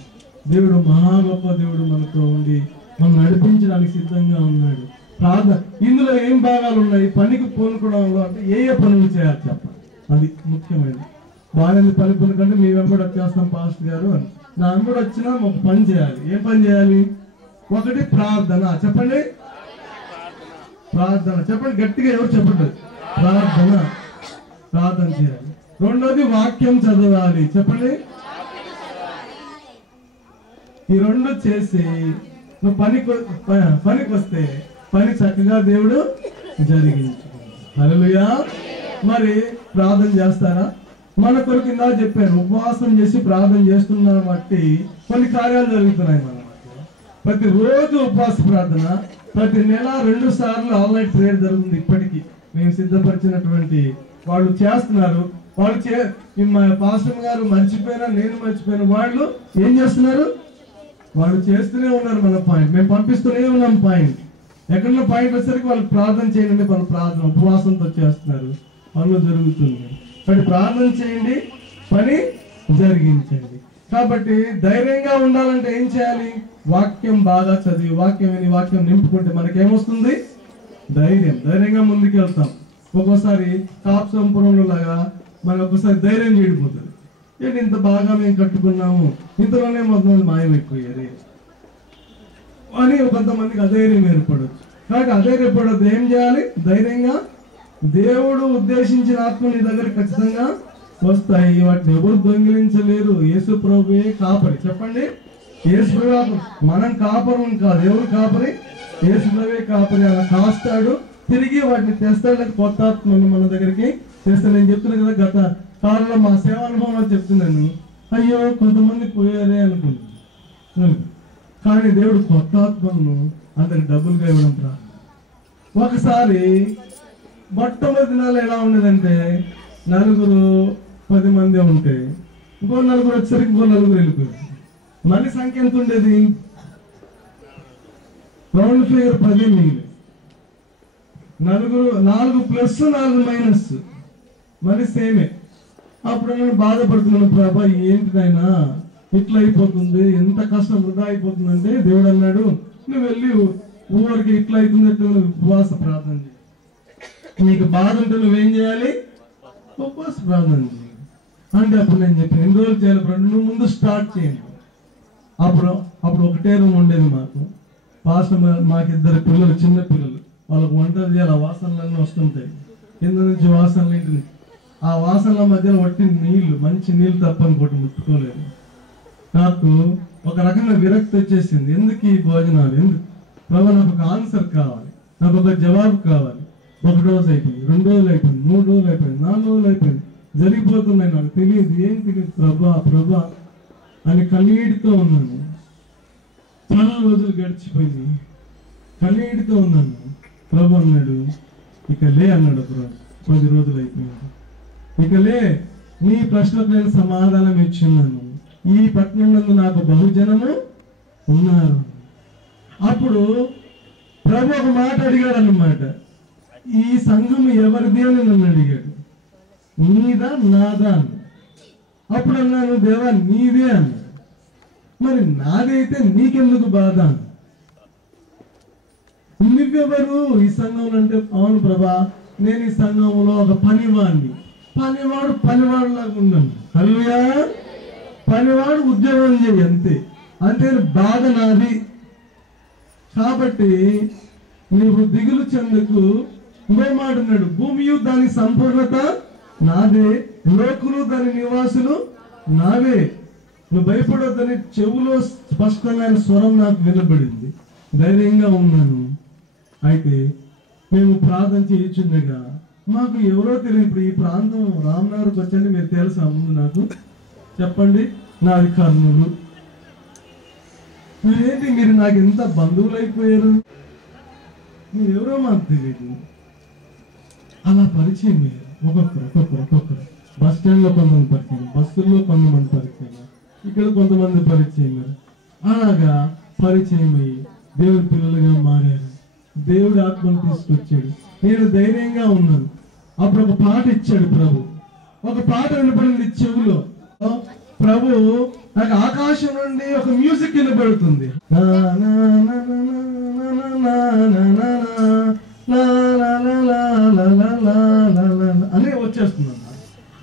దేవుడు మహా గొప్ప దేవుడు మనతో ఉండి మనం నడిపించడానికి సిద్ధంగా ఉన్నాడు. ప్రార్థన. ఇందులో ఏం భాగాలు ఉన్నాయి? పనికి పూనుకోవడంలో అంటే ఏ పనులు చేయాలి చెప్పండి. అది ముఖ్యమైనది. వారిని పలుకుల కంటే మీ వెంబడి వచ్చేస్తాం పాస్టర్ గారు అని. నా వెంబడి వచ్చినా ఒక పని చేయాలి. ఏం పని చేయాలి? ఒకటి ప్రార్థన. చెప్పండి, ప్రార్థన. చెప్పండి గట్టిగా, ఎవరు చెప్పండి? ప్రార్థన చేయాలి. రెండోది వాక్యం చదవాలి. చెప్పండి. ఈ రెండు చేసి నువ్వు పనికి వస్తే పని చక్కగా దేవుడు జరిగించుకుంటాడు. హల్లెలూయా. మరి ప్రార్థన చేస్తారా? మన కొరకు ఇందా చెప్పాను, ఉపవాసం చేసి ప్రార్థన చేస్తున్నాం బట్టి కొన్ని కార్యాలు జరుగుతున్నాయి మన మధ్య. ప్రతిరోజు ఉపవాస ప్రార్థన, ప్రతి నెల 2 సార్లు ఆన్లైన్ ప్రేయర్ జరుగుతుంది. ఇప్పటికీ మేము సిద్ధపరిచినటువంటి వాళ్ళు చేస్తున్నారు. మా పాస్టర్ గారు మర్చిపోయినా, నేను మర్చిపోయినా, వాళ్ళు ఏం చేస్తున్నారు? వాళ్ళు చేస్తూనే ఉన్నారు. మన పాయింట్ మేము పంపిస్తూనే ఉన్నాం. పాయింట్ ఎక్కడన్నా పాయింట్ వచ్చేసరికి వాళ్ళు ప్రార్థన చేయండి. వాళ్ళు ప్రార్థన ఉపవాసంతో చేస్తున్నారు. పనులు జరుగుతుంది. కాబట్టి ప్రార్థన చేయండి, పని జరిగించండి. కాబట్టి ధైర్యంగా ఉండాలంటే ఏం చేయాలి? వాక్యం బాగా చదివి, వాక్యం విని, వాక్యం నింపుకుంటే మనకేమొస్తుంది? ధైర్యంగా ముందుకు వెళ్తాం. ఒక్కోసారి కాపుసంపురంలో లాగా మనకు ఒకసారి ధైర్యం చెడిపోతుంది. ఏంటి ఇంత బాగా మేము కట్టుకున్నాము, ఇంతలోనే మొత్తం మాయమైపోయారు అని కొంతమందికి అధైర్యం ఏర్పడవచ్చు. కాబట్టి అధైర్యం ఏర్పడద్దు. ఏం చేయాలి? ధైర్యంగా దేవుడు ఉద్దేశించిన ఆత్మ నీ దగ్గర ఖచ్చితంగా వస్తాయి. వాటిని ఎవరు దొంగిలించలేరు. యేసు ప్రభువే కాపరి. చెప్పండి, యేసు ప్రభు. మనం కాపరం కాదు. ఎవరు కాపరి? యేసు ప్రభువే కాపరి. అలా కాస్తాడు, తిరిగి వాటిని తెస్తాడు. కొత్త ఆత్మను మన దగ్గరికి తెస్తాడు. నేను చెప్తున్నాను కదా, గత కాలంలో మా సేవానుభవంలో చెప్తున్నాను. అయ్యో కొంతమంది పోయారే అనుకుంటున్నాను. కానీ దేవుడు కొత్త ఆత్మను అందరికి డబ్బులుగా ఇవ్వడం ప్రారంభం. ఒకసారి మొట్టమొదటి దినాలు ఎలా ఉండేదంటే 9-10 మంది ఉంటే ఇంకో 4 వచ్చేసరికి ఇంకో 4 వెళ్ళిపోయారు. మళ్ళీ సంఖ్య ఎంత ఉండేది? రౌండ్ ఫిగర్ 10 మిగిలి 4 ప్లస్ 4 మైనస్ మరి సేమే. అప్పుడు నేను బాధపడుతున్నాను, ప్రభా ఏంటిదైనా ఇట్లా అయిపోతుంది, ఎంత కష్టం వృధా అయిపోతుంది అంటే దేవుడు అన్నాడు, నువ్వు వెళ్ళి ఊరికి ఇట్లా అవుతుంది ఉపవాస ప్రార్థన చేయి. నీకు బాధ ఉంటే నువ్వేం చేయాలి? ఉపవాస ప్రార్థన చేయాలి అంటే అప్పుడు నేను చెప్పాను, ఎన్ని రోజులు చేయాలి? 2 ముందు స్టార్ట్ చేయండి. అప్పుడు ఒకటే రూమ్ ఉండేది మాకు. పాస్టర్ మాకు 2 పిల్లలు, చిన్న పిల్లలు. వాళ్ళకు వంటలు చేయాలి. ఆ వాసనలన్నీ వస్తుంటాయి కింద నుంచి, వాసనలు ఇంటిని. ఆ వాసనల మధ్యలో వట్టి నీళ్లు, మంచి నీళ్ళు తప్ప ఇంకోటి ముట్టుకోలేదు. నాకు ఒక రకంగా విరక్తి వచ్చేసింది. ఎందుకు ఈ భోజనాలు? ఎందుకు ప్రభు? నాకు ఒక ఆన్సర్ కావాలి, నాకు ఒక జవాబు కావాలి. 1 రోజు అయిపోయింది, 2 రోజులు అయిపోయింది, 3 రోజులు అయిపోయింది, 4 రోజులు అయిపోయింది. జరిగిపోతున్నాయి, నాకు తెలియదు, ఏం తెలియదు. ప్రభా అని కన్నీటితో ఉన్నాను. చాలా రోజులు గడిచిపోయింది, కన్నీటితో ఉన్నాను. ప్రభు అన్నాడు, ఇక లే అన్నాడు. 10 రోజులు అయిపోయింది. ఇక లే, నీ ప్రశ్నకు నేను సమాధానం ఇచ్చున్నాను. ఈ పట్టణం నందు నాకు బహుజనము ఉన్నారు. అప్పుడు ప్రభు ఒక మాట అడిగాడు అన్నమాట. ఈ సంఘం ఎవరిది అని నన్ను అడిగాడు. నీదా నాదా అన్న. అప్పుడు అన్నాను, దేవా నీదే అన్నాడు. మరి నాదైతే నీకెందుకు బాధ? నువ్వెవరు ఈ సంఘంలో అంటే, అవును ప్రభా, నేను ఈ సంఘంలో ఒక పనివాడిని. పనివాడు లాగా ఉన్నాను. హల్లెలూయా. పనివాడు ఉద్యోగం చేయి అంతే, అంటే బాధ నాది. కాబట్టి నీవు దిగులు చెందకు. ఇంకో మాట అన్నాడు, భూమియు దాని సంపూర్ణత నాదే, లోకులు దాని నివాసులు నావే. నువ్వు భయపడొద్దని చెవులో స్పష్టంగా స్వరం నాకు వినబడింది. ధైర్యంగా ఉన్నాను. అయితే మేము ప్రార్థన చేయించుండగా మాకు ఎవరో తెలియదు. ఇప్పుడు ఈ ప్రాంతం రామనగర్కి వచ్చండి, మీరు తెలుసా? ముందు నాకు చెప్పండి. నాది కర్నూలు. మీరేంటి, మీరు నాకు ఎంత బంధువులు అయిపోయారు? మీరు ఎవరో మాకు తెలియదు. అలా పరిచయం ఒక్కొక్కరు. బస్ స్టాండ్లో కొంతమంది పరిచయం, బస్సుల్లో కొంతమంది పరిచయం, ఇక్కడ కొంతమంది పరిచయం. అలాగా పరిచయం అయ్యి దేవుడి పిల్లలుగా మారారు. దేవుడు ఆత్మను తీసుకొచ్చాడు. నేను ధైర్యంగా ఉన్నాను. అప్పుడు ఒక పాట ఇచ్చాడు ప్రభు. ఒక పాట వినపడింది చెవులో. ప్రభు నాకు ఆకాశం నుండి ఒక మ్యూజిక్ వినపడుతుంది. అని వచ్చేస్తున్నాను.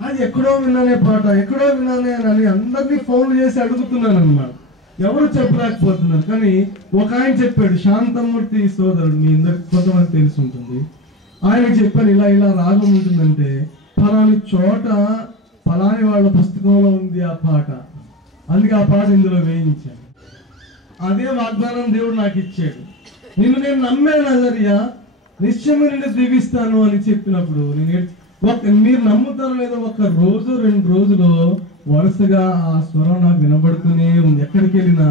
అది ఎక్కడో విన్నానే పాట, ఎక్కడో విన్నానే అని అందరినీ ఫోన్లు చేసి అడుగుతున్నాను అన్నమాట. ఎవరు చెప్పలేకపోతున్నారు. కానీ ఒక ఆయన చెప్పాడు, శాంతమూర్తి సోదరుడు, మీ అందరికి కొంతమంది తెలిసి ఉంటుంది. ఆయన చెప్పారు, ఇలా రాగం ఉంటుందంటే ఫలాని చోట ఫలాని వాళ్ళ పుస్తకంలో ఉంది ఆ పాట, అందుకే ఆ పాట ఇందులో వేయించాను. అదే వాగ్దానం దేవుడు నాకు ఇచ్చాడు. నిన్ను నేను నమ్మాను నజరియా, నిశ్చయమే నిన్ను దీవిస్తాను అని చెప్పినప్పుడు మీరు నమ్ముతారో లేదో, 1 రోజు 2 రోజులు వరుసగా ఆ స్వరం నాకు వినబడుతూనే ఉంది. ఎక్కడికి వెళ్ళినా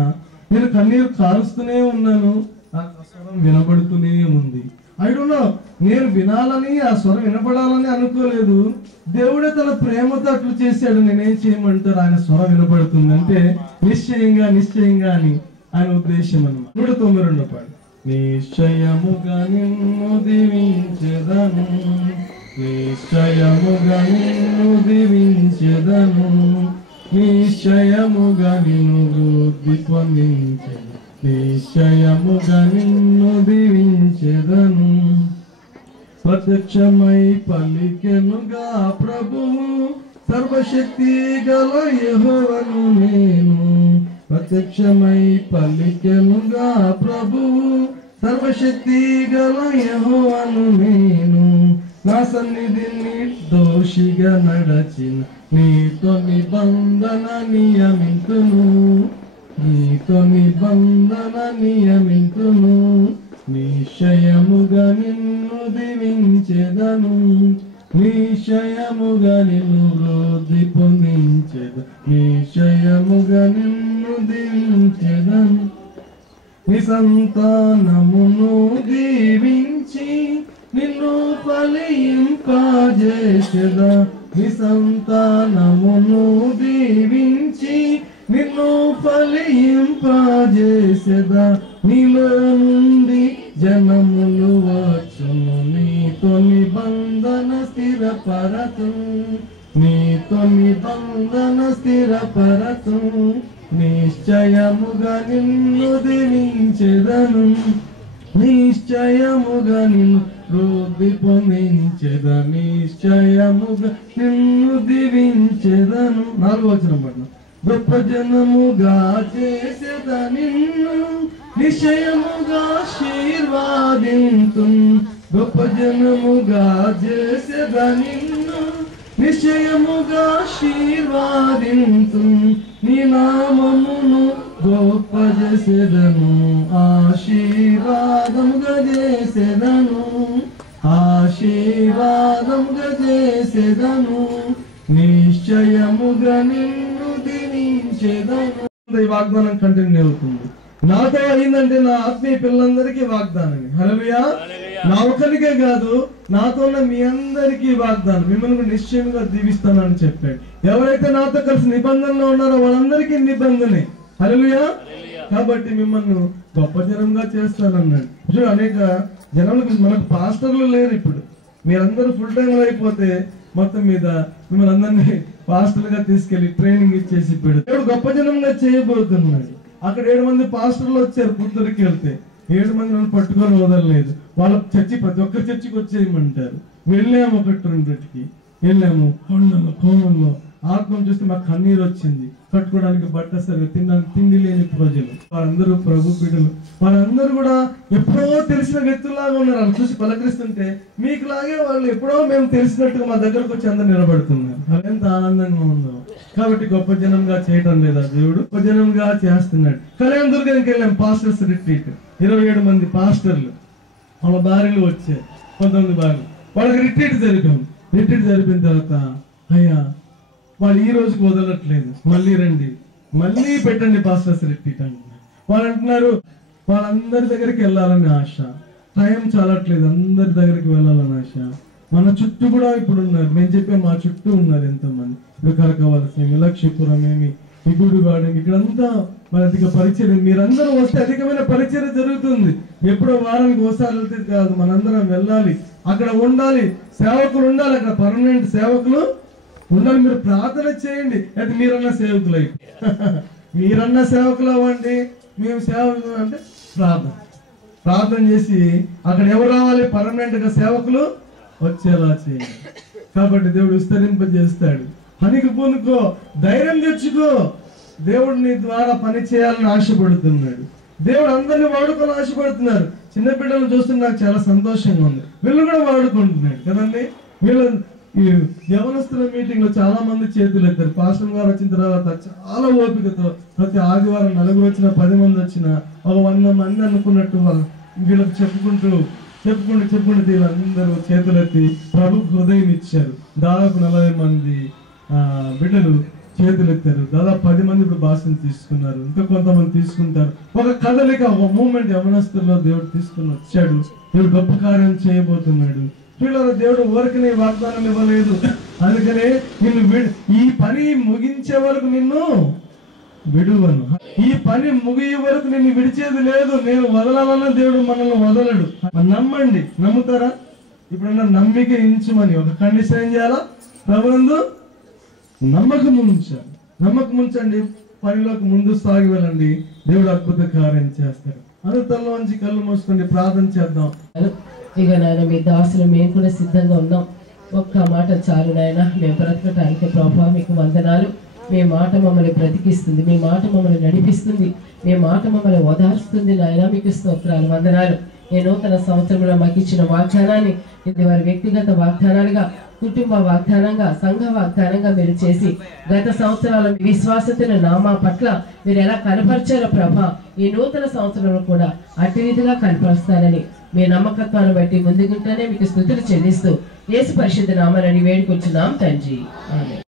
నేను కన్నీరు కారుస్తూనే ఉన్నాను, నాకు ఆ స్వరం వినబడుతూనే ఉంది. ఐ డోంట్ నో, నేను వినాలని ఆ స్వరం వినపడాలని అనుకోలేదు. దేవుడే తన ప్రేమతో అట్లు చేశాడు. నేనేం చేయమంటారు, ఆయన స్వరం వినపడుతుంది అంటే నిశ్చయంగా అని ఆయన ఉద్దేశం అన్నమాట. 192 పాట. నిశ్చయముగా నిన్ను దీవించెదను, నిశ్చయముగా నిన్ను దీవించెదను, నిశ్చయముగా నిన్ను వృద్ధి పొందించెదను, నిశ్చయముగా నిన్ను దీవించెదను. ప్రత్యక్షమై పలికెనుగా ప్రభువు, సర్వశక్తి గల యెహోవాను నేను. ప్రత్యక్షమై పలికెనుగా ప్రభువు, సర్వశక్తి గల యెహోవాను నేను. నా సన్నిధిని దోషిగా నడచిన నీతో నిబంధన నియమింతును, నీతో నిబంధన నియమింతును. నిశ్చయముగా నిన్ను దీవించెదను, నిశ్చయముగా నిన్ను వృద్ధి పొందించెదను, నిశ్చయముగా నిన్ను దీవించెదను. నీ సంతానమును దీవించి నిన్ను ఫలింపజేసెదా, నీ సంతానమును దీవించి నిన్ను ఫలింపజేసెదా. నీలో నుండి జనములు వచ్చును, నీతో నిబంధన స్థిరపరతు, నీతో నిబంధన స్థిరపరతు. నిశ్చయముగా నిన్ను దీవించెదను, నిశ్చయముగా నిన్ను వృద్ధి పొందించెదను, నిశ్చయముగా నిన్ను దీవించెదను. 4వ వచనం పట్ల. గొప్ప జనముగా చేసేద నిన్ను, నిశ్చయముగా ఆశీర్వాదింతు. గొప్ప జనముగా చేసేద నిన్ను, నిశ్చయముగా ఆశీర్వాదింతు. నీ నామమును గొప్ప చేసేదను, ఆశీర్వాదముగా చేసేదను, ఆశీర్వాదముగా ఆశీర్వాదముగా చేసేదను, నిశ్చయముగా నిన్ను దినించేదను. ఈ వాగ్దానం కంటిన్యూ అవుతుంది. నాతో అయిందంటే నా ఆత్మీయ పిల్లలందరికీ వాగ్దానం. హల్లెలూయా. నా ఒక్కరికే కాదు, నాతో ఉన్న మీ అందరికీ వాగ్దానం. మిమ్మల్ని నిశ్చయంగా దీవిస్తానని చెప్పాడు. ఎవరైతే నాతో కలిసి నిబంధనలో ఉన్నారో వాళ్ళందరికీ నిబంధనే. హల్లెలూయా. కాబట్టి మిమ్మల్ని గొప్ప జనంగా చేస్తానన్నాడు. చూడు, అనేక జనాలకు మనకు పాస్టర్లు లేరు. ఇప్పుడు మీరందరూ ఫుల్ టైం అయిపోతే మొత్తం మీద మిమ్మల్ని అందరినీ పాస్టర్లుగా తీసుకెళ్లి ట్రైనింగ్ ఇచ్చేసి దేవుడు గొప్ప జనంగా చేయబోతున్నాడు. అక్కడ 7 మంది పాస్టర్లు వచ్చారు. పుత్తూరుకి వెళ్తే 7 మంది నన్ను పట్టుకొని వదలలేదు. వాళ్ళ చర్చి ప్రతి ఒక్కరి చర్చికి వచ్చేయమంటారు. వెళ్ళాము 1-2కి వెళ్ళాము. కోమంలో ఆత్మ చూస్తే మాకు కన్నీరు వచ్చింది. కట్టుకోవడానికి బట్ట సరిగా, తినడానికి తిండి లేని ప్రజలు. వాళ్ళందరూ ప్రభు బిడ్డలు. వాళ్ళందరూ కూడా ఎప్పుడో తెలిసిన వ్యక్తుల్లాగా ఉన్నారు. వాళ్ళు చూసి పలకరిస్తుంటే మీకులాగే వాళ్ళు ఎప్పుడో మేము తెలిసినట్టుగా మా దగ్గరకు వచ్చి అందరు నిలబడుతున్నారు. ఎంత ఆనందంగా ఉందో. కాబట్టి గొప్ప జనంగా చేయటం లేదా దేవుడు? గొప్ప జనంగా చేస్తున్నాడు. కళ్యాణ దుర్గానికి వెళ్ళాం, పాస్టర్స్ రిట్రీట్. 27 మంది పాస్టర్లు వాళ్ళ భార్యలు వచ్చారు. 19 భార్యలు. వాళ్ళకి రిట్రీట్ జరిపాం. రిట్రీట్ జరిపిన తర్వాత అయ్యా వాళ్ళు ఈ రోజుకి వదలట్లేదు, మళ్ళీ రండి, మళ్ళీ పెట్టండి పాస్టర్స్ రిట్రీట్ అంటున్నారు. వాళ్ళు అంటున్నారు వాళ్ళందరి దగ్గరికి వెళ్ళాలని ఆశ, టైం చాలట్లేదు, అందరి దగ్గరికి వెళ్ళాలని ఆశ. మన చుట్టూ కూడా ఇప్పుడు ఉన్నారు. మేము చెప్పే మా చుట్టూ ఉన్నారు ఎంతోమంది. ఇప్పుడు కరకవలసేమి, లక్ష్మీపురం ఏమి, ఇగుడుగాడు, ఇక్కడంతా మరి అధిక పరిచర్య. మీరందరూ వస్తే అధికమైన పరిచర్య జరుగుతుంది. ఎప్పుడో వారానికి ఒకసారి వెళ్తే కాదు, మనందరం వెళ్ళాలి, అక్కడ ఉండాలి, సేవకులు ఉండాలి, అక్కడ పర్మనెంట్ సేవకులు ఉండాలి. మీరు ప్రార్థన చేయండి. అయితే మీరన్నా సేవకులు అయితే మీరన్నా సేవకులు అవ్వండి. మేము సేవకులు అంటే ప్రార్థన చేసి అక్కడ ఎవరు రావాలి? పర్మనెంట్ గా సేవకులు వచ్చేలా చేయండి. కాబట్టి దేవుడు విస్తరింపజేస్తాడు. పనికి పూనుకో, ధైర్యం తెచ్చుకో. దేవుడు నీ ద్వారా పని చేయాలని ఆశపడుతున్నాడు. దేవుడు అందరినీ వాడుకొని ఆశపడుతున్నారు. చిన్న బిడ్డలను చూస్తే నాకు చాలా సంతోషంగా ఉంది. వీళ్ళు కూడా వాడుకుంటున్నాడు కదండి. వీళ్ళు ఈ యవనస్తుల మీటింగ్ లో చాలా మంది చేతులు ఎత్తారు. పాస్టర్ గారు వచ్చిన తర్వాత చాలా ఓపికతో ప్రతి ఆదివారం 4 వచ్చిన 10 మంది వచ్చిన ఒక 100 మంది అనుకున్నట్టు వాళ్ళు వీళ్ళకి చెప్పుకుంటూ వీళ్ళందరూ చేతులెత్తి ప్రభుకు హృదయం ఇచ్చారు. దాదాపు 40 మంది బిడ్డలు చేతులు ఎత్తారు. దాదాపు 10 మంది ఇప్పుడు భాషను తీసుకున్నారు. ఇంకా కొంతమంది తీసుకుంటారు. ఒక కదలిక, ఒక మూమెంట్ యవనస్తుల్లో దేవుడు తీసుకుని వచ్చాడు. దేవుడు గొప్ప కార్యం చేయబోతున్నాడు. పిల్లలు దేవుడు ఊరికనే వాగ్దానం ఇవ్వలేదు. అందుకనే నిన్ను ఈ పని ముగించే వరకు నిన్ను విడువను, ఈ పని ముగియే వరకు నిన్ను విడిచేది లేదు. నేను వదలాలన్న దేవుడు మనల్ని వదలడు. నమ్మండి. నమ్ముతారా? ఇప్పుడన్నా నమ్మిక ఇంచుమని ఒక కండిషన్ ఏం చేయాలా? ప్రభునందు నమ్మకం ఉంచాలి. నమ్మకం ఉంచండి, పనిలోకి ముందు సాగి వెళ్ళండి. దేవుడు అద్భుత కార్యం చేస్తాడు. అందరూ తల్లోంచి కళ్ళు మూసుకోండి, ప్రార్థన చేద్దాం. ఇక నాయన మీ దాసులు మేము కూడా సిద్ధంగా ఉన్నాం. ఒక్క మాట చాలు నాయన, మేము బ్రతకటానికి. ప్రభా మీకు వందనాలు. మీ మాట మమ్మల్ని బ్రతికిస్తుంది, మీ మాట మమ్మల్ని నడిపిస్తుంది, మీ మాట మమ్మల్ని ఓదార్స్తుంది నాయన. మీకు స్తోత్రాలు, వందనాలు. ఈ నూతన సంవత్సరంలో మాకు ఇచ్చిన వాగ్దానాన్ని ఇది వారి వ్యక్తిగత వాగ్దానాలుగా, కుటుంబ వాగ్దానంగా, సంఘ వాగ్దానంగా మీరు చేసి గత సంవత్సరాల విశ్వాసతను నామా పట్ల మీరు ఎలా కనపరిచారో ప్రభా, ఈ నూతన సంవత్సరంలో కూడా అటు రీతిగా కనపరుస్తారని మీ నమ్మకత్వాన్ని బట్టి ముందుకుంటేనే మీకు స్తుతులు చెల్లిస్తూ యేసు పరిశుద్ధ నామమున వేడుకొచ్చున్నాం తండ్రి. ఆమేన్.